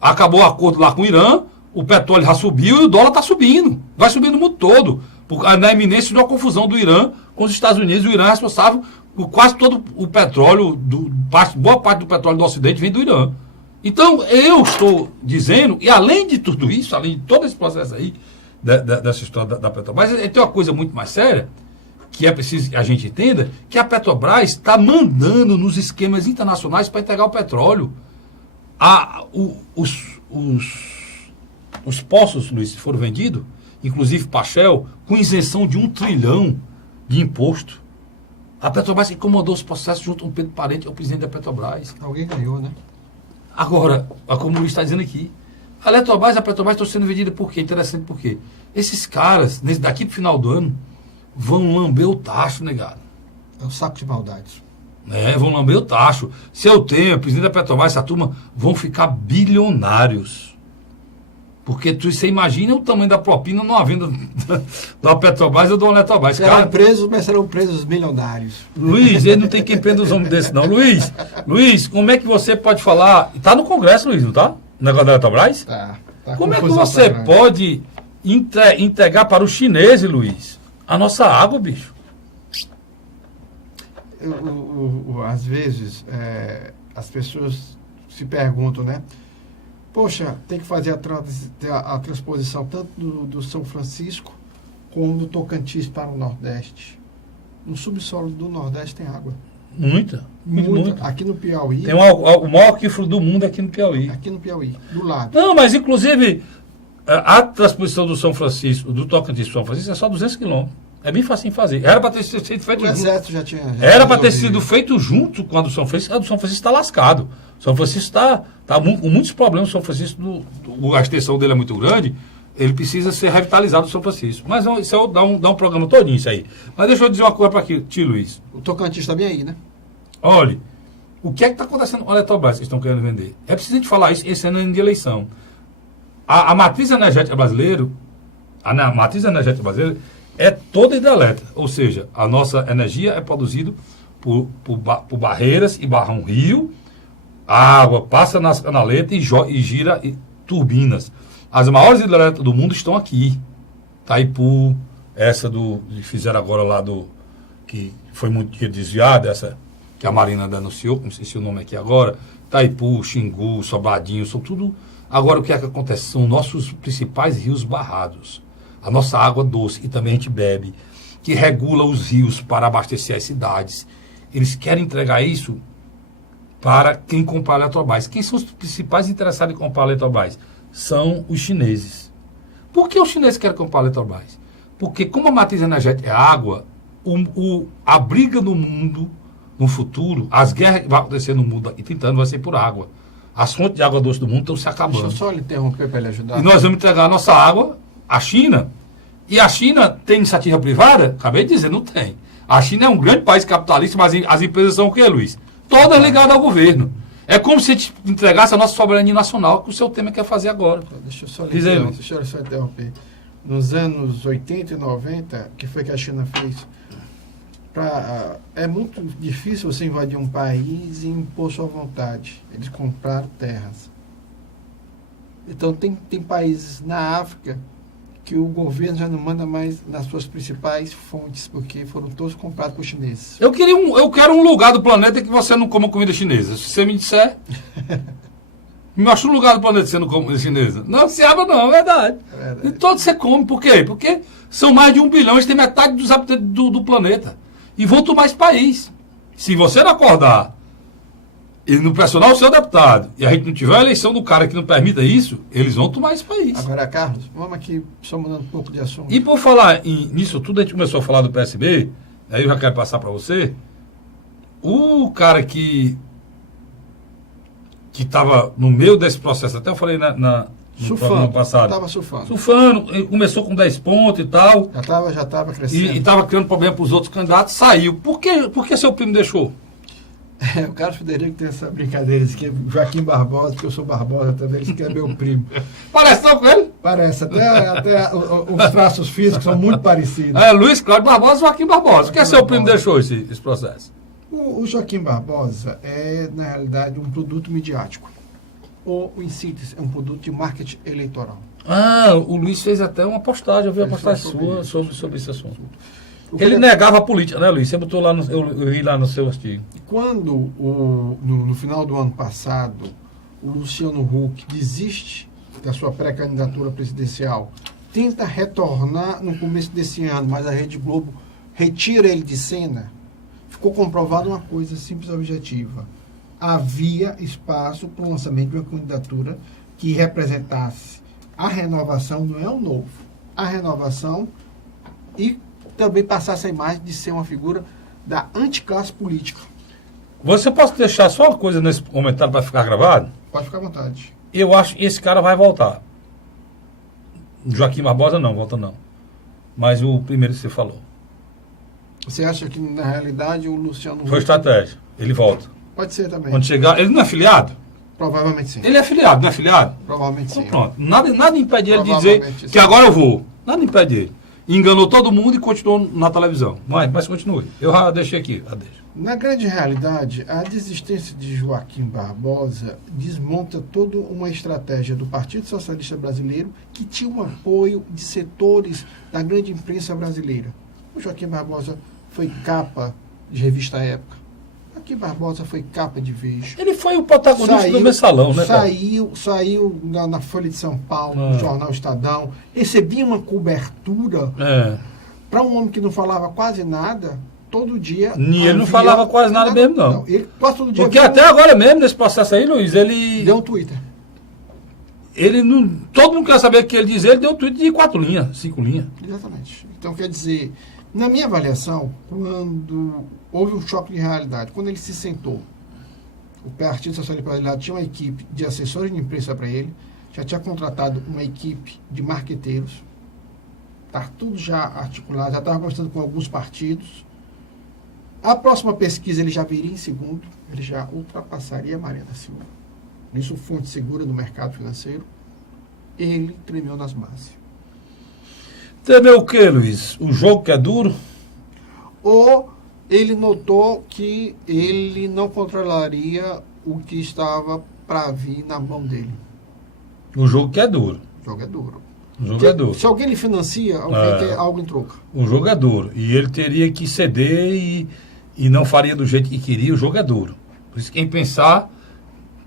acabou o acordo lá com o Irã, o petróleo já subiu e o dólar está subindo. Vai subir no mundo todo. Na iminência de uma confusão do Irã com os Estados Unidos. O Irã é responsável por quase todo o petróleo, boa parte do petróleo do Ocidente vem do Irã. Então, eu estou dizendo, e além de tudo isso, além de todo esse processo aí, dessa história da Petrobras, tem uma coisa muito mais séria, que é preciso que a gente entenda, que a Petrobras está mandando nos esquemas internacionais para entregar o petróleo. Os poços, Luiz, foram vendidos, inclusive Pachel, com isenção de 1 trilhão de imposto. A Petrobras incomodou os processos junto com o Pedro Parente, o presidente da Petrobras. Alguém ganhou, né? Agora, como o Luiz está dizendo aqui, a Petrobras estão sendo vendidas por quê? Interessante por quê? Esses caras, daqui para o final do ano, vão lamber o tacho, negado. É um saco de maldades. Vão lamber o tacho. Se eu tenho, o presidente da Petrobras, essa turma, vão ficar bilionários. Porque você imagina o tamanho da propina numa venda da Petrobras ou da Eletrobras. Serão presos, mas serão presos milionários. Luiz, ele não tem quem prenda os homens desses, não. Luiz, como é que você pode falar... Está no Congresso, Luiz, não está? O negócio da Eletrobras? Tá como é que você pode entregar para os chineses, Luiz, a nossa água, bicho? Às vezes, as pessoas se perguntam, né? Poxa, tem que fazer a transposição tanto do São Francisco como do Tocantins para o Nordeste. No subsolo do Nordeste tem água. Muita. Aqui no Piauí. Tem o maior aquífero do mundo aqui no Piauí. Aqui no Piauí, do lado. Não, mas inclusive a transposição do São Francisco, do Tocantins para São Francisco, é só 200 quilômetros. É bem fácil de fazer. Era para ter sido feito O junto. Exército já tinha. Era para ter sido feito junto com a do São Francisco. A do São Francisco está lascado. O São Francisco está com muitos problemas. O São Francisco, a extensão dele é muito grande. Ele precisa ser revitalizado, o São Francisco. Mas isso dá um programa todinho isso aí. Mas deixa eu dizer uma coisa para ti, Luiz. O Tocantins está bem aí, né? Olha, o que é que está acontecendo com a Eletrobras que estão querendo vender? É preciso a gente falar isso esse ano de eleição. A matriz energética brasileira, é toda hidrelétrica. Ou seja, a nossa energia é produzida por barreiras e barra um rio, a água passa nas canaletas e gira turbinas. As maiores hidrelétricas do mundo estão aqui. Itaipu, essa que fizeram agora lá que foi muito desviada, essa que a Marina denunciou, não sei se o nome aqui agora, Itaipu, Xingu, Sobradinho, são tudo. Agora o que é que acontece? São nossos principais rios barrados. A nossa água doce, que também a gente bebe, que regula os rios para abastecer as cidades. Eles querem entregar isso para quem comprar a Eletrobras. Quem são os principais interessados em comprar a Eletrobras? São os chineses. Por que os chineses querem comprar a Eletrobras? Porque como a matriz energética é água, a briga no mundo, no futuro, as guerras que vão acontecer no mundo e tentando vai ser por água. As fontes de água doce do mundo estão se acabando. Deixa eu só lhe interromper para ele ajudar. E nós vamos entregar a nossa água à China. E a China tem iniciativa privada? Acabei de dizer, não tem. A China é um grande país capitalista, mas as empresas são o quê, Luiz? Todas ligadas ao governo. É como se a gente entregasse a nossa soberania nacional, que o seu tema quer fazer agora. Deixa eu só interromper. Nos anos 80 e 90, o que foi que a China fez? É muito difícil você invadir um país e impor sua vontade. Eles compraram terras. Então tem países na África que o governo já não manda mais nas suas principais fontes, porque foram todos comprados por chineses. Eu quero um lugar do planeta que você não coma comida chinesa. Se você me disser, me mostra um lugar do planeta que você não come comida chinesa. Não se abre não, é verdade. E todos você come, por quê? Porque são mais de 1 bilhão, eles têm metade dos habitantes do planeta. E vão tomar esse país. Se você não acordar e não pressionar o seu deputado, e a gente não tiver a eleição do cara que não permita isso, eles vão tomar esse país. Agora, Carlos, vamos aqui, só mudando um pouco de assunto. E por falar nisso tudo, a gente começou a falar do PSB, aí eu já quero passar para você, o cara que estava no meio desse processo, até eu falei no programa passado. Estava surfando. Surfando, começou com 10 pontos e tal. Já estava crescendo. E estava criando problema para os outros candidatos, saiu. Por que seu primo deixou? O Carlos Frederico tem essa brincadeira, diz que é Joaquim Barbosa, porque eu sou Barbosa também, ele diz que é meu primo. Parece tão com ele? Parece, até os traços físicos são muito parecidos. Luiz Cláudio Barbosa e Joaquim Barbosa. Por que seu primo deixou esse processo? O Joaquim Barbosa é, na realidade, um produto midiático. Ou, em síntese, é um produto de marketing eleitoral. O Luiz fez até uma postagem, eu vi uma postagem sua sobre esse assunto. Ele negava a política, né, Luiz? Você botou lá, eu vi lá no seu artigo. Quando, no final do ano passado, o Luciano Huck desiste da sua pré-candidatura presidencial, tenta retornar no começo desse ano, mas a Rede Globo retira ele de cena, ficou comprovada uma coisa simples e objetiva. Havia espaço para o lançamento de uma candidatura que representasse a renovação, não é o novo, a renovação e também passasse a imagem de ser uma figura da anticlasse política. Você pode deixar só uma coisa nesse comentário para ficar gravado? Pode ficar à vontade. Eu acho que esse cara vai voltar. Joaquim Barbosa não, volta não. Mas o primeiro que você falou. Você acha que, na realidade, o Luciano Foi estratégia. Ele volta. Pode ser também. Quando chegar... Ele não é filiado? Provavelmente sim. Ele é filiado, não é filiado? Provavelmente Então, sim. pronto. Nada impede ele de dizer sim. que agora eu vou. Nada impede ele. Enganou todo mundo e continuou na televisão. Mas continue. Eu já deixei aqui. Na grande realidade, a desistência de Joaquim Barbosa desmonta toda uma estratégia do Partido Socialista Brasileiro que tinha um apoio de setores da grande imprensa brasileira. O Joaquim Barbosa foi capa de revista Época. Joaquim Barbosa foi capa de Veja. Ele foi o protagonista do Mensalão, né, cara? Saiu na Folha de São Paulo, no Jornal Estadão, recebia uma cobertura para um homem que não falava quase nada, todo dia. Ele não falava quase nada mesmo, não. Ele quase todo dia. Porque até agora mesmo, nesse processo aí, Luiz, ele... Deu um Twitter. Ele não... Todo mundo quer saber o que ele diz, ele deu um Twitter de 4 linhas, 5 linhas. Exatamente. Então, quer dizer, na minha avaliação, quando houve um choque de realidade, quando ele se sentou, o Partido Socialista Brasileiro tinha uma equipe de assessores de imprensa para ele, já tinha contratado uma equipe de marqueteiros, está tudo já articulado, já estava conversando com alguns partidos. A próxima pesquisa ele já viria em segundo, ele já ultrapassaria a Marina Silva. Isso fonte segura do mercado financeiro. Ele tremeu nas massas. Tremeu o quê, Luiz? O jogo que é duro? Ou ele notou que ele não controlaria o que estava para vir na mão dele. O jogo que é duro. O jogo é duro. O jogo é duro. Se alguém lhe financia, alguém quer algo em troca. O jogo é duro. E ele teria que ceder e não faria do jeito que queria. O jogo é duro. Por isso, quem pensar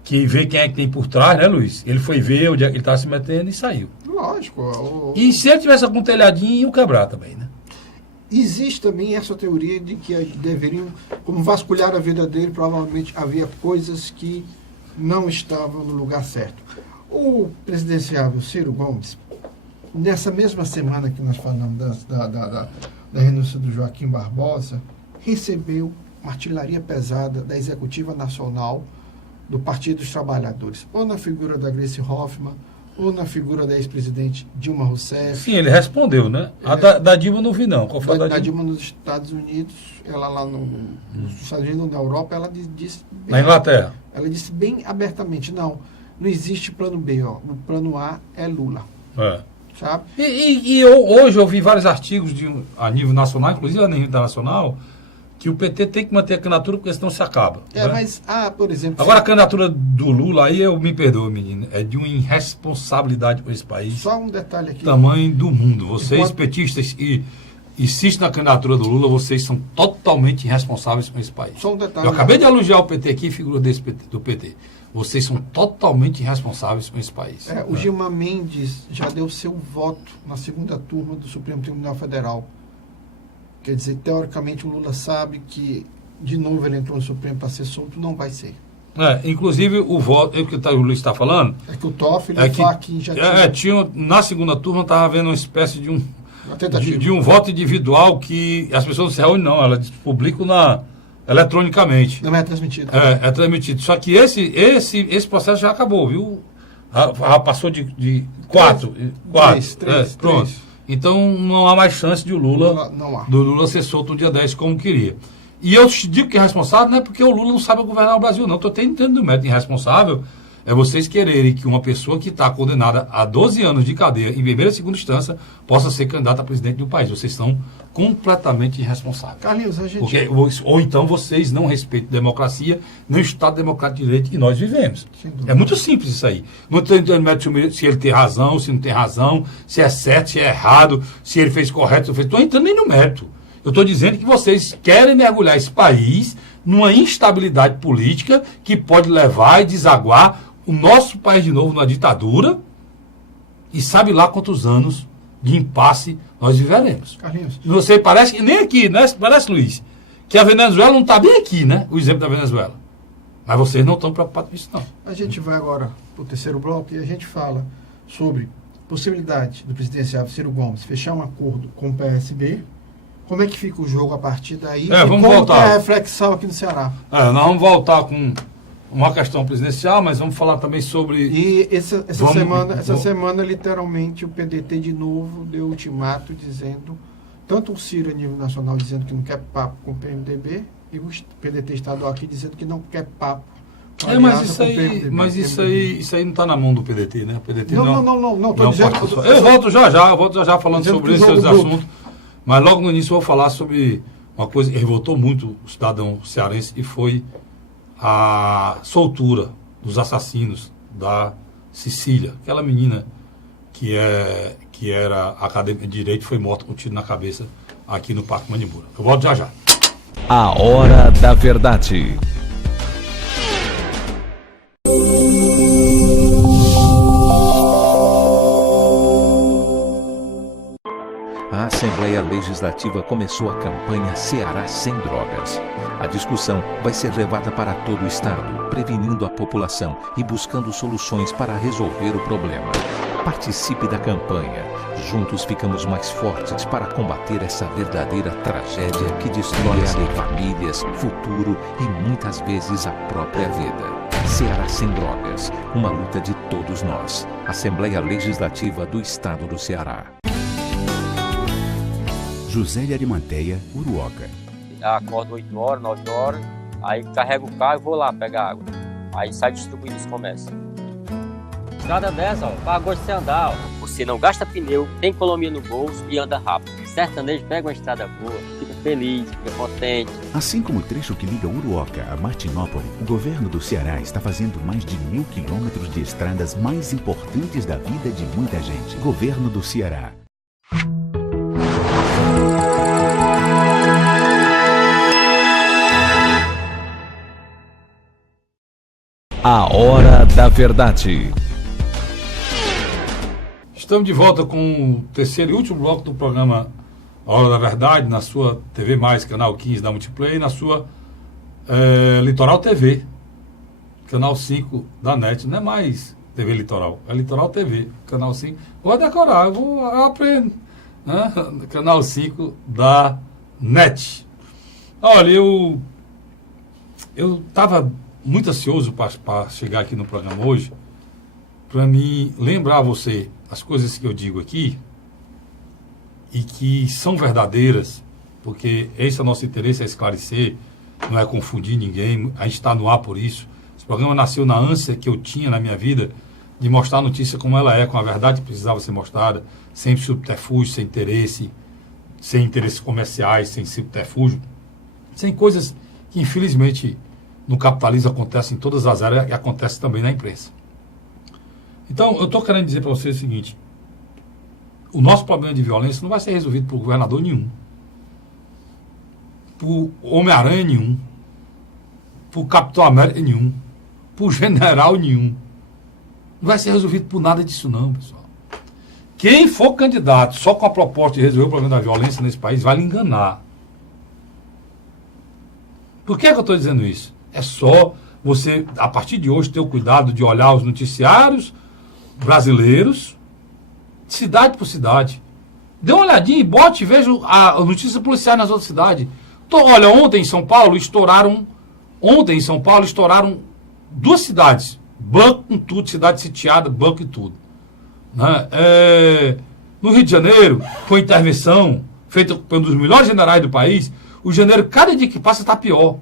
que vê quem é que tem por trás, né, Luiz? Ele foi ver onde é que ele estava se metendo e saiu. Lógico. E se ele tivesse algum telhadinho, ia quebrar também, né? Existe também essa teoria de que deveriam, como vasculhar a vida dele, provavelmente havia coisas que não estavam no lugar certo. O presidenciável Ciro Gomes, nessa mesma semana que nós falamos da renúncia do Joaquim Barbosa, recebeu uma artilharia pesada da Executiva Nacional do Partido dos Trabalhadores, ou na figura da Gleice Hoffmann, ou na figura da ex-presidente Dilma Rousseff. Sim, ele respondeu, né? A da Dilma não vi, não. Qual foi da Dilma nos Estados Unidos, ela lá nos Estados Unidos, na Europa, ela disse... Bem, na Inglaterra. Ela disse bem abertamente, não existe plano B, ó. O plano A é Lula. Sabe? E hoje eu vi vários artigos a nível nacional, inclusive a nível internacional, que o PT tem que manter a candidatura porque senão se acaba. Mas, por exemplo... Agora a candidatura do Lula, aí eu me perdoe, menino, é de uma irresponsabilidade para esse país. Só um detalhe aqui. Tamanho do mundo. Vocês, petistas, e insistem na candidatura do Lula, vocês são totalmente irresponsáveis com esse país. Só um detalhe. Eu acabei de elogiar o PT aqui, figura do PT. Vocês são totalmente irresponsáveis com esse país. O Gilmar Mendes já deu seu voto na segunda turma do Supremo Tribunal Federal. Quer dizer, teoricamente o Lula sabe que, de novo, ele entrou no Supremo para ser solto, não vai ser. Inclusive, o voto, o que o Luiz está falando... É que o Toffoli e o Fachin já tinham... Na segunda turma, estava havendo uma espécie de um voto individual que as pessoas não se reúnem, não. Elas publicam eletronicamente. Não é transmitido. É transmitido. Só que esse processo já acabou, viu? Já passou de 4. 3. Pronto. Então não há mais chance de do Lula ser solto no dia 10 como queria. E eu digo que é responsável não é porque o Lula não sabe governar o Brasil, não. Estou até entendendo o método irresponsável. É vocês quererem que uma pessoa que está condenada a 12 anos de cadeia em primeira e segunda instância possa ser candidata a presidente do país. Vocês são completamente irresponsáveis. Carlinhos, a gente... Ou então vocês não respeitam a democracia, nem o Estado Democrático de Direito que nós vivemos. É muito simples isso aí. Não estou entendendo se ele tem razão, se não tem razão, se é certo, se é errado, se ele fez correto, se não fez... Estou entrando nem no mérito. Eu estou dizendo que vocês querem mergulhar esse país numa instabilidade política que pode levar e desaguar o nosso país de novo numa ditadura e sabe lá quantos anos de impasse nós viveremos. Carlinhos. Você parece que nem aqui, né? Parece, Luiz, que a Venezuela não está bem aqui, né? O exemplo da Venezuela. Mas vocês não estão preocupados com isso, não. A gente vai agora para o terceiro bloco e a gente fala sobre possibilidade do presidenciável Ciro Gomes fechar um acordo com o PSB. Como é que fica o jogo a partir daí? Vamos voltar. É a reflexão aqui no Ceará. Nós vamos voltar com uma questão presidencial, mas vamos falar também sobre... E essa semana, literalmente, o PDT de novo deu ultimato dizendo, tanto o Ciro a nível nacional dizendo que não quer papo com o PMDB, e o PDT estadual aqui dizendo que não quer papo. Mas isso aí não está na mão do PDT, né? O PDT não. Tô dizendo, eu volto já falando sobre esses assuntos. Mas logo no início eu vou falar sobre uma coisa que revoltou muito o cidadão cearense, e foi a soltura dos assassinos da Cecília, aquela menina que era acadêmica de Direito, foi morta com um tiro na cabeça aqui no Parque Manibura. Eu volto já. A Hora da Verdade. Assembleia Legislativa começou a campanha Ceará Sem Drogas. A discussão vai ser levada para todo o estado, prevenindo a população e buscando soluções para resolver o problema. Participe da campanha. Juntos ficamos mais fortes para combater essa verdadeira tragédia que destrói famílias, futuro e muitas vezes a própria vida. Ceará Sem Drogas, uma luta de todos nós. Assembleia Legislativa do Estado do Ceará. José de Arimanteia, Uruoca. Acordo 8 horas, 9 horas, aí carrego o carro e vou lá pegar água. Aí sai distribuindo os comércios. Estrada dessa, ó, pagou de você andar, ó. Você não gasta pneu, tem economia no bolso e anda rápido. Sertanejo pega uma estrada boa, fica feliz, fica contente. Assim como o trecho que liga Uruoca a Martinópole, o governo do Ceará está fazendo mais de 1.000 quilômetros de estradas mais importantes da vida de muita gente. Governo do Ceará. A Hora da Verdade. Estamos de volta com o terceiro e último bloco do programa A Hora da Verdade, na sua TV+, canal 15 da Multiplay, e na sua Litoral TV, canal 5 da NET. Não é mais TV Litoral, é Litoral TV, canal 5. Vou decorar, eu aprendo. Né? Canal 5 da NET. Olha, eu estava muito ansioso para chegar aqui no programa hoje, para me lembrar a você as coisas que eu digo aqui e que são verdadeiras, porque esse é o nosso interesse, é esclarecer, não é confundir ninguém, a gente está no ar por isso. Esse programa nasceu na ânsia que eu tinha na minha vida de mostrar a notícia como ela é, com a verdade que precisava ser mostrada, sem subterfúgio, sem interesses comerciais, sem subterfúgio, sem coisas que infelizmente no capitalismo acontece em todas as áreas e acontece também na imprensa. Então, eu estou querendo dizer para vocês o seguinte: o nosso problema de violência não vai ser resolvido por governador nenhum, por Homem-Aranha nenhum, por Capitão América nenhum, por general nenhum. Não vai ser resolvido por nada disso não, pessoal. Quem for candidato só com a proposta de resolver o problema da violência nesse país vai lhe enganar. Por que eu estou dizendo isso? É só você, a partir de hoje, ter o cuidado de olhar os noticiários brasileiros, cidade por cidade. Dê uma olhadinha e bote e veja a notícia policial nas outras cidades. Então, olha, ontem em São Paulo estouraram duas cidades. Banco com tudo, cidade sitiada, banco e tudo. Né? No Rio de Janeiro, com intervenção feita por um dos melhores generais do país, o Rio de Janeiro, cada dia que passa, está pior.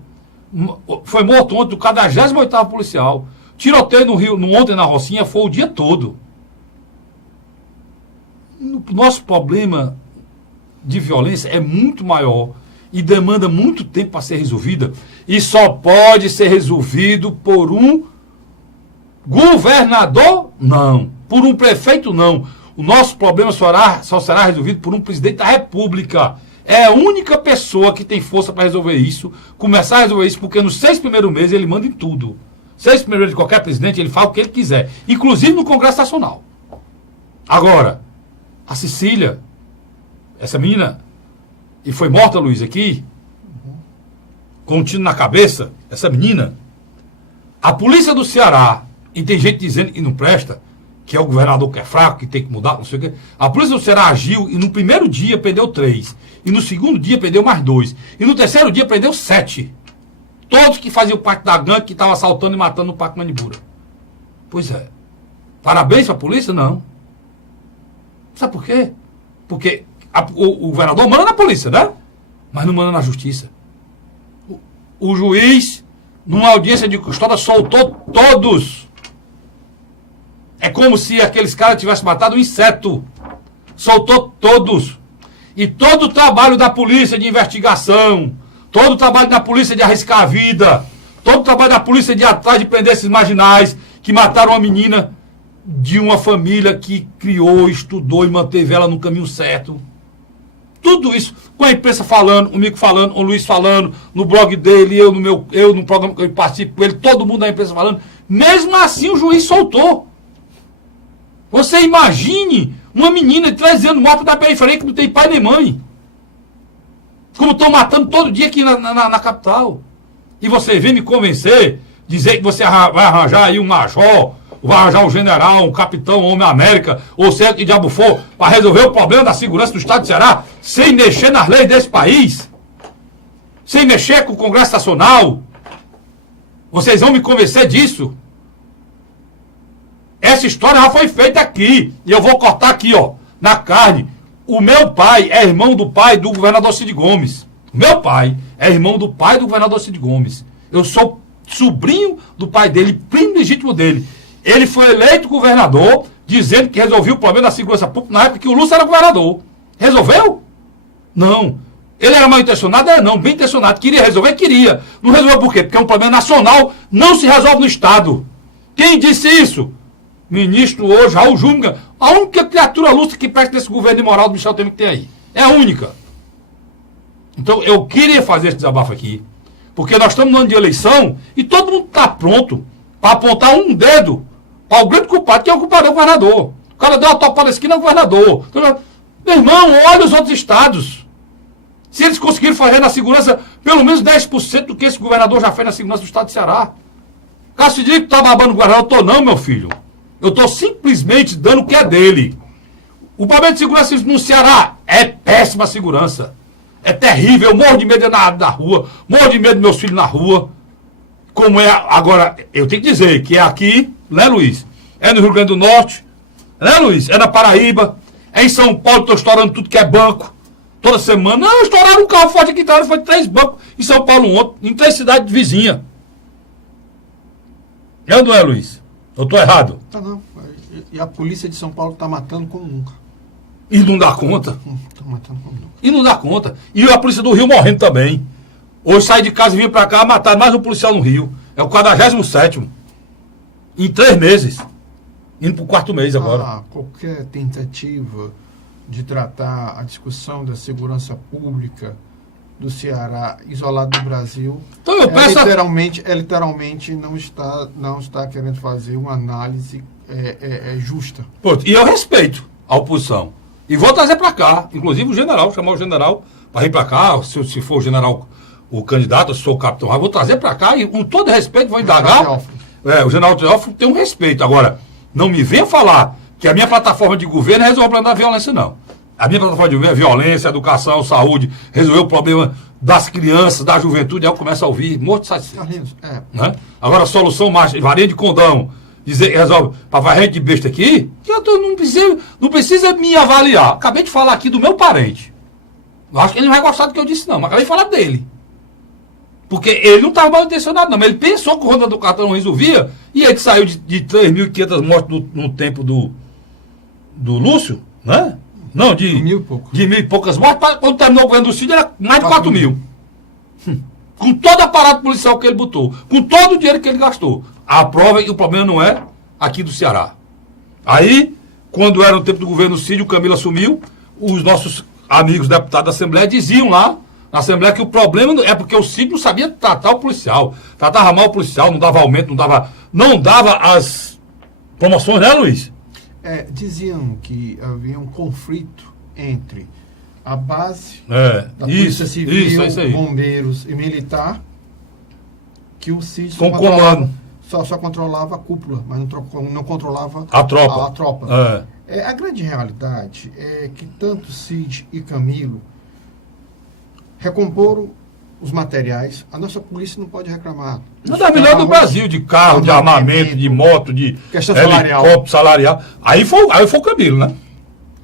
Foi morto ontem o 48º policial. Tiroteio no Rio, ontem na Rocinha, foi o dia todo. O nosso problema de violência é muito maior e demanda muito tempo para ser resolvida, e só pode ser resolvido por um governador? Não. Por um prefeito? Não. O nosso problema só será resolvido por um presidente da República. É a única pessoa que tem força para resolver isso, começar a resolver isso, porque nos 6 primeiros meses ele manda em tudo. 6 primeiros meses de qualquer presidente, ele fala o que ele quiser, inclusive no Congresso Nacional. Agora, a Cecília, essa menina, e foi morta, Luiz, aqui, com um tiro na cabeça, essa menina, a polícia do Ceará, e tem gente dizendo que não presta, que é o governador que é fraco, que tem que mudar, não sei o quê. A polícia do Ceará agiu e no primeiro dia prendeu 3. E no segundo dia prendeu mais 2. E no terceiro dia prendeu 7. Todos que faziam parte da gangue que estavam assaltando e matando no Parque Manibura. Pois é. Parabéns para a polícia? Não. Sabe por quê? Porque o governador manda na polícia, né? Mas não manda na justiça. O juiz, numa audiência de custódia, soltou todos. É como se aqueles caras tivessem matado um inseto. Soltou todos. E todo o trabalho da polícia de investigação, todo o trabalho da polícia de arriscar a vida, todo o trabalho da polícia de ir atrás de prender esses marginais que mataram uma menina de uma família que criou, estudou e manteve ela no caminho certo. Tudo isso, com a imprensa falando, o Mico falando, o Luiz falando, no blog dele, eu no programa que eu participo com ele, todo mundo da imprensa falando. Mesmo assim o juiz soltou. Você imagine Uma menina de 13 anos morta da periferia que não tem pai nem mãe. Como estão matando todo dia aqui na capital. E você vem me convencer, dizer que você vai arranjar aí um major, vai arranjar um general, um capitão, um Homem-América, ou seja que diabo for, para resolver o problema da segurança do Estado do Ceará, sem mexer nas leis desse país, sem mexer com o Congresso Nacional. Vocês vão me convencer disso? Essa história já foi feita aqui, e eu vou cortar aqui, ó, na carne. O meu pai é irmão do pai do governador Cid Gomes. Meu pai é irmão do pai do governador Cid Gomes. Eu sou sobrinho do pai dele, primo legítimo dele. Ele foi eleito governador, dizendo que resolveu o problema da segurança pública na época que o Lúcio era governador. Resolveu? Não. Ele era mal intencionado? Não, bem intencionado. Queria resolver? Queria. Não resolveu por quê? Porque é um problema nacional, não se resolve no Estado. Quem disse isso? Ministro hoje, Raul Júnior, a única criatura lúcida que presta desse governo imoral do Michel Temer que tem aí. É a única. Então, eu queria fazer esse desabafo aqui, porque nós estamos no ano de eleição e todo mundo está pronto para apontar um dedo para o grande culpado, que é o culpado é o governador. O cara deu uma topada na esquina, é o governador. Então, meu irmão, olha os outros estados. Se eles conseguiram fazer na segurança pelo menos 10% do que esse governador já fez na segurança do estado de Ceará. Cássio diz que está babando o governador, eu estou não, meu filho. Eu estou simplesmente dando o que é dele. O problema de segurança no Ceará é péssima segurança. É terrível, eu morro de medo da rua, morro de medo dos meus filhos na rua. Como é agora, eu tenho que dizer que é aqui, né, Luiz? É no Rio Grande do Norte, né, Luiz? É na Paraíba, é em São Paulo, estou estourando tudo que é banco. Toda semana, não, estouraram um carro forte aqui, foi 3 bancos em São Paulo ontem, em 3 cidades vizinhas. É ou não é, Luiz? Eu estou errado? Tá não. E a polícia de São Paulo está matando como nunca. E não dá conta. Está matando como nunca. E não dá conta. E a polícia do Rio morrendo também. Hoje saí de casa e vim para cá, mataram mais um policial no Rio. É o 47º. Em 3 meses. Indo para o 4º mês agora. Qualquer tentativa de tratar a discussão da segurança pública do Ceará isolado do Brasil, então eu peço literalmente não está querendo fazer uma análise justa. Pô, e eu respeito a oposição. E vou trazer para cá, inclusive o general, chamar o general para vir para cá, se for o general, o candidato, se for o capitão, eu vou trazer para cá e com todo respeito vou indagar. O general Teófilo tem um respeito. Agora, não me venha falar que a minha plataforma de governo resolve o problema da violência, não. A minha plataforma de governo é violência, educação, saúde, resolver o problema das crianças, da juventude, aí eu começo a ouvir, morto de satisfeito. Né? Agora, a solução mágica, varinha de condão, dizer que resolve para varrer de besta aqui, que eu não precisa me avaliar. Acabei de falar aqui do meu parente. Eu acho que ele não vai gostar do que eu disse, não, mas acabei de falar dele. Porque ele não estava mal intencionado, não, mas ele pensou que o Ronda do Cartão não resolvia, e ele saiu de 3.500 mortes no tempo do Lúcio, né? Não, de 1.000 e pouco. De 1.000 e poucas mortes, quando terminou o governo do Cid, era mais de 4.000. Com todo o aparato policial que ele botou, com todo o dinheiro que ele gastou. A prova é que o problema não é aqui do Ceará. Aí, quando era o tempo do governo do Cid, o Camilo assumiu, os nossos amigos deputados da Assembleia diziam lá, na Assembleia, que o problema é porque o Cid não sabia tratar o policial. Tratava mal o policial, não dava aumento, não dava as promoções, né, Luiz? Diziam que havia um conflito entre a base da Polícia Civil, bombeiros e militar, que o Cid só controlava a cúpula, mas não controlava a tropa. A grande realidade é que tanto Cid e Camilo recomporam os materiais. A nossa polícia não pode reclamar. Não é melhor do Brasil, de carro, de armamento, de moto, de questão salarial. Aí foi o Camilo, né?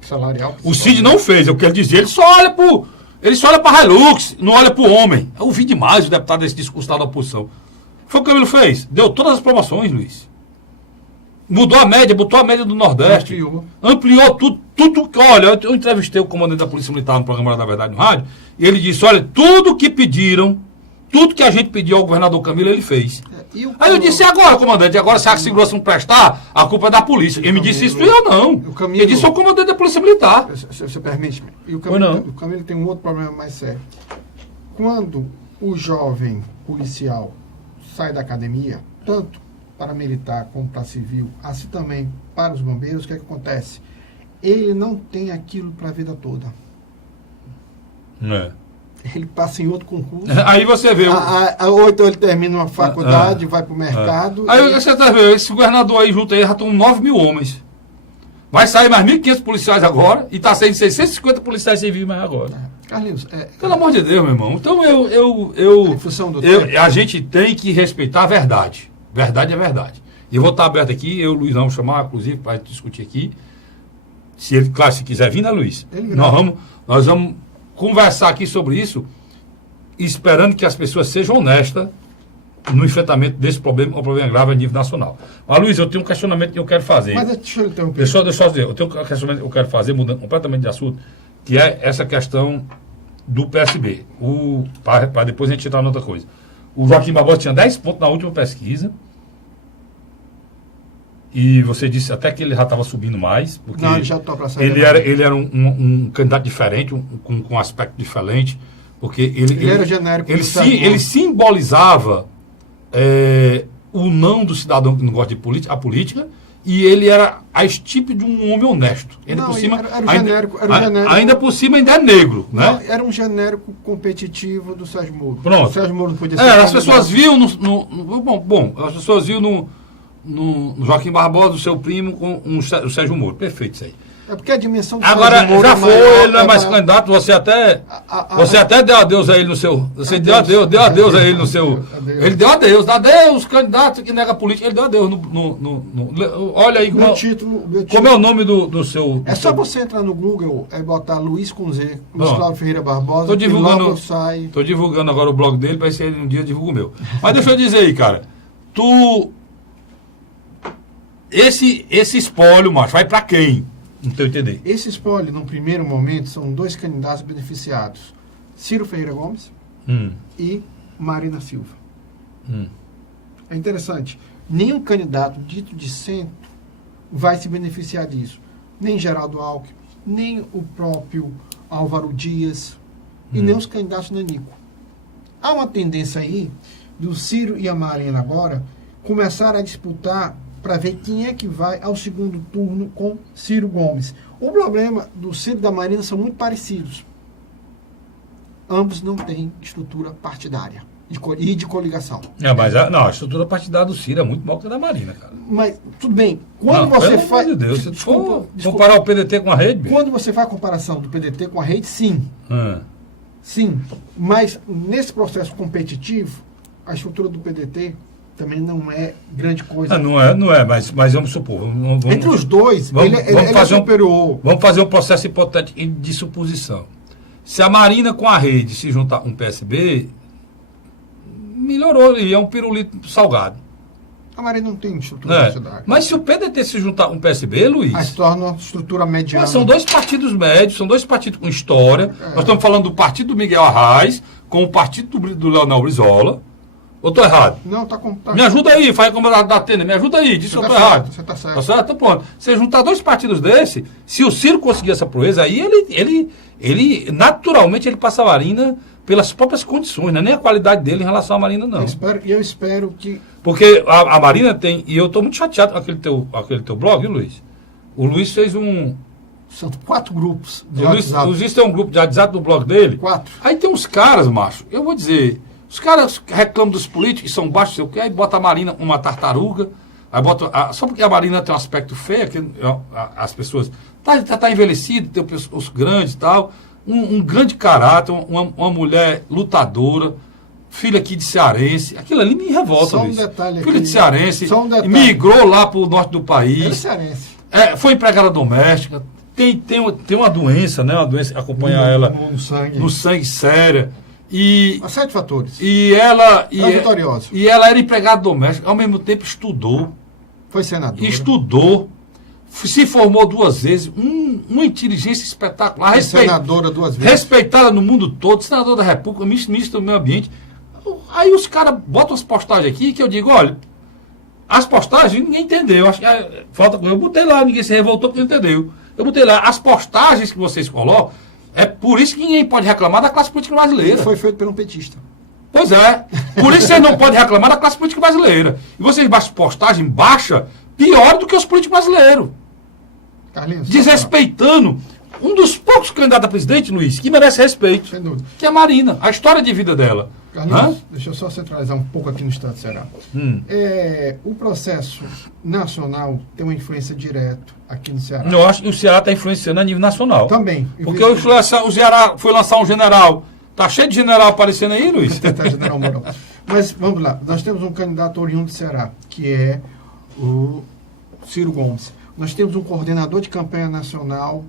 Salarial. O Cid não fez, é o que ele dizia, ele só olha para Hilux, não olha para o homem. Eu ouvi demais o deputado desse discurso da oposição. Foi o que o Camilo fez, deu todas as promoções, Luiz. Mudou a média, botou a média do Nordeste. Ampliou tudo. Olha, eu entrevistei o comandante da Polícia Militar no programa da Verdade no rádio, e ele disse, olha, tudo que pediram, tudo que a gente pediu ao governador Camilo, ele fez. Aí eu disse, e agora, comandante? Agora, se a segurança não prestar, a culpa é da polícia. Ele me disse isso e eu não. Ele disse, sou o comandante da Polícia Militar. Você permite-me? E o Camilo tem um outro problema mais sério. Quando o jovem policial sai da academia, tanto para militar como para civil, assim também para os bombeiros, o que é que acontece? ele não tem aquilo para a vida toda. Ele passa em outro concurso. Aí você vê. Ou então ele termina uma faculdade, vai para o mercado. Aí você está vendo, esse governador aí junto aí já estão 9 mil homens. Vai sair mais 1.500 policiais agora e está saindo 650 policiais civis mais agora. Carlinhos, pelo amor de Deus, meu irmão. Então a gente tem que respeitar a verdade. Verdade é verdade. E eu vou estar aberto aqui, eu e o Luiz vamos chamar, inclusive, para discutir aqui. Se ele, claro, se quiser vir, né, Luiz? Nós vamos conversar aqui sobre isso, esperando que as pessoas sejam honestas no enfrentamento desse problema, um problema grave a nível nacional. Mas, Luiz, eu tenho um questionamento que eu quero fazer. Mas deixa eu interromper. Deixa eu dizer, eu tenho um questionamento que eu quero fazer, mudando completamente de assunto, que é essa questão do PSB. Para depois a gente entrar em outra coisa. O Joaquim Barbosa tinha 10 pontos na última pesquisa. E você disse até que ele já estava subindo mais. Porque não, ele já está para sair. Ele era um candidato diferente, com um aspecto diferente. Porque ele era genérico. Ele simbolizava o não do cidadão que não gosta de política. E ele era a estipe de um homem honesto. Ele não, por cima, era o genérico. Ainda por cima ainda é negro. Não, né? Era um genérico competitivo do Sérgio Moro. Pronto. O Sérgio Moro não podia ser. As pessoas viam as pessoas viam no Joaquim Barbosa, o seu primo, com o Sérgio Moro. Perfeito isso aí. É porque a dimensão do agora, Sérgio Moro já foi, ele não é mais candidato, você até deu adeus a ele no seu. Você deu adeus a ele no seu. Ele deu adeus, candidato que nega política, ele deu adeus olha aí meu título. Como é o nome do seu. É só você entrar no Google e botar Luiz com Z, Luiz Cláudio Ferreira Barbosa. Estou divulgando agora o blog dele, para ver se ele um dia divulga o meu. Mas deixa eu dizer aí, cara. Esse espólio, macho, vai para quem? Não tenho entender. Esse espólio, num primeiro momento, são 2 candidatos beneficiados. Ciro Ferreira Gomes e Marina Silva. É interessante. Nenhum candidato dito de centro vai se beneficiar disso. Nem Geraldo Alckmin, nem o próprio Álvaro Dias e nem os candidatos Nanico. Há uma tendência aí do Ciro e a Marina agora começaram a disputar para ver quem é que vai ao segundo turno com Ciro Gomes. O problema do Ciro e da Marina são muito parecidos. Ambos não têm estrutura partidária e de coligação. Mas a estrutura partidária do Ciro é muito maior que a da Marina, cara. Mas, tudo bem. Quando você faz... Meu Deus, desculpa, comparar o PDT com a rede? Quando você faz a comparação do PDT com a rede, sim. Sim. Mas, nesse processo competitivo, a estrutura do PDT também não é grande coisa. Não é, mas vamos supor. Entre os dois, ele é superior. Vamos fazer um processo hipotético de suposição. Se a Marina com a rede se juntar com o PSB, melhorou, e é um pirulito salgado. A Marina não tem estrutura partidária. Mas se o PDT se juntar com o PSB, Luiz... Aí se torna uma estrutura mediana. Mas são 2 partidos médios, são 2 partidos com história. Nós estamos falando do partido do Miguel Arraes com o partido do Leonel Brizola. Ou estou errado? Não, tá. Me ajuda aí, faz como da Atena, me ajuda aí, diz que eu estou errado. Você está certo. Tá certo? Então pronto. Você juntar 2 partidos desse, se o Ciro conseguir essa proeza, aí ele naturalmente ele passa a Marina pelas próprias condições, não é nem a qualidade dele em relação à Marina, não. Eu espero que... Porque a Marina tem, e eu estou muito chateado com aquele teu blog, viu, Luiz? O Luiz fez São 4 grupos de WhatsApp. O Luiz tem um grupo de WhatsApp do blog dele. 4. Aí tem uns caras, macho, eu vou dizer... Os caras reclamam dos políticos, são baixos, sei o quê, aí bota a Marina uma tartaruga, aí bota... só porque a Marina tem um aspecto feio, que as pessoas... Tá envelhecido, tem os grandes e tal, um grande caráter, uma mulher lutadora, filha aqui de cearense, aquilo ali me revolta, só um Luiz. Detalhe filha aqui, de cearense, só um detalhe. Migrou lá pro norte do país. Ele é cearense. Foi empregada doméstica, tem uma doença, né? Uma doença que acompanha ela no sangue séria. Há 7 fatores. E ela era empregada doméstica, ao mesmo tempo estudou. Foi senadora. Estudou, se formou 2 vezes, uma inteligência espetacular. Foi senadora 2 vezes. Respeitada no mundo todo, senadora da República, ministro do Meio Ambiente. Aí os caras botam as postagens aqui que eu digo, olha, as postagens ninguém entendeu. Acho que falta coisa. Eu botei lá, ninguém se revoltou porque não entendeu. Eu botei lá, as postagens que vocês colocam. É por isso que ninguém pode reclamar da classe política brasileira. Foi feito por um petista. Pois é. Por isso vocês não podem reclamar da classe política brasileira. E vocês baixam postagem baixa, pior do que os políticos brasileiros. Carlinhos, desrespeitando um dos poucos candidatos a presidente, Luiz, que merece respeito, sem dúvida. que é a Marina, a história de vida dela. Carlinhos, deixa eu só centralizar um pouco aqui no estado do Ceará. O processo nacional tem uma influência direta aqui no Ceará. Eu acho que o Ceará está influenciando a nível nacional. Também. Porque o Ceará foi lançar um general. Tá cheio de general aparecendo aí, Luiz? General Mourão. Mas vamos lá, nós temos um candidato oriundo do Ceará, que é o Ciro Gomes. Nós temos um coordenador de campanha nacional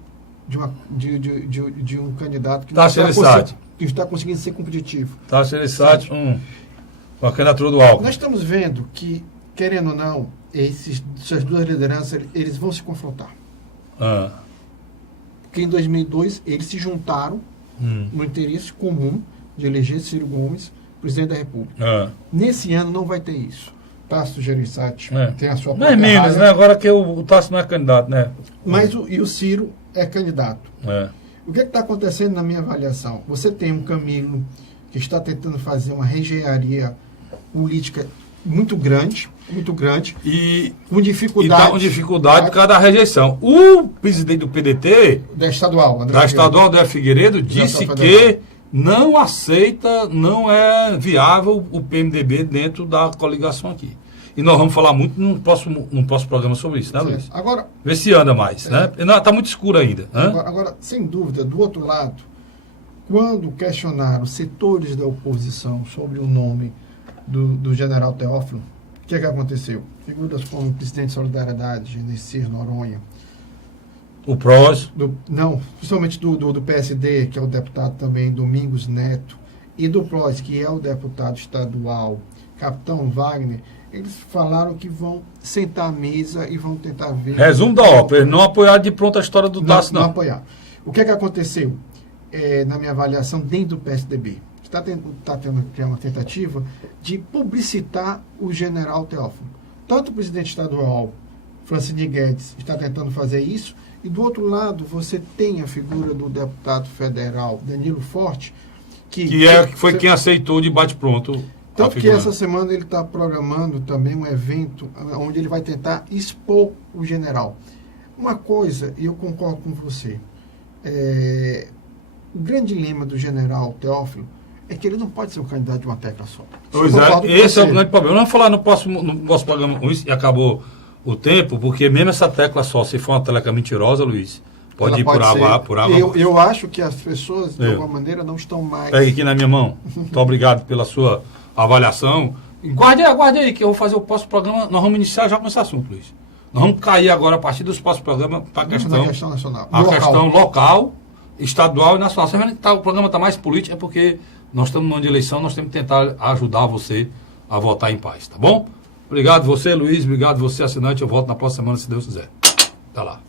de um candidato que está conseguindo ser competitivo. Tá Seressati, com a candidatura do Alckmin. Nós estamos vendo que, querendo ou não, essas duas lideranças, eles vão se confrontar. Porque em 2002 eles se juntaram no interesse comum de eleger Ciro Gomes presidente da República. Nesse ano não vai ter isso. Tasso Gereissati tem a sua própria Minas, né? Agora que o Tasso não é candidato, né? Mas o Ciro é candidato. O que está acontecendo na minha avaliação? Você tem um Camilo que está tentando fazer uma reengenharia política muito grande, e com dificuldade. E está com dificuldade por causa da rejeição. O presidente do PDT, da estadual, André Figueiredo, disse que não aceita, não é viável o PMDB dentro da coligação aqui. E nós vamos falar muito num próximo programa sobre isso, né, Luiz? Agora, vê se anda mais, né? Está muito escuro ainda. Agora, sem dúvida, do outro lado, quando questionaram setores da oposição sobre o nome do general Teófilo, o que aconteceu? Figuras como o presidente de Solidariedade, Genesir Noronha, o PROS? Principalmente do PSD, que é o deputado também Domingos Neto, e do PROS, que é o deputado estadual, Capitão Wagner, eles falaram que vão sentar à mesa e vão tentar ver... Resumo da ópera, eles não apoiaram de pronto a história do Tasso, não. Não apoiaram. O que aconteceu, na minha avaliação, dentro do PSDB? Está tendo uma tentativa de publicitar o general Teófilo. Tanto o presidente estadual, Francine Guedes, está tentando fazer isso, e do outro lado você tem a figura do deputado federal Danilo Forte, que foi quem aceitou de bate-pronto. Tanto que essa semana ele está programando também um evento onde ele vai tentar expor o general. Uma coisa, e eu concordo com você, o grande dilema do general Teófilo é que ele não pode ser um candidato de uma tecla só. Pois esse é o grande problema. Vamos falar no próximo programa, e acabou o tempo, porque mesmo essa tecla só, se for uma tecla mentirosa, Luiz, pode ir por água. Eu acho que as pessoas, de alguma maneira, não estão mais... Pega aqui na minha mão. Muito obrigado pela sua avaliação. Aguarde aí, que eu vou fazer o próximo programa. Nós vamos iniciar já com esse assunto, Luiz. Nós vamos cair agora, a partir dos próximos programas, para a questão nacional. A questão local, estadual e nacional. Você vê que o programa está mais político, é porque nós estamos numa eleição, nós temos que tentar ajudar você a votar em paz, tá bom? Obrigado você, Luiz. Obrigado você, assinante. Eu volto na próxima semana, se Deus quiser. Até lá.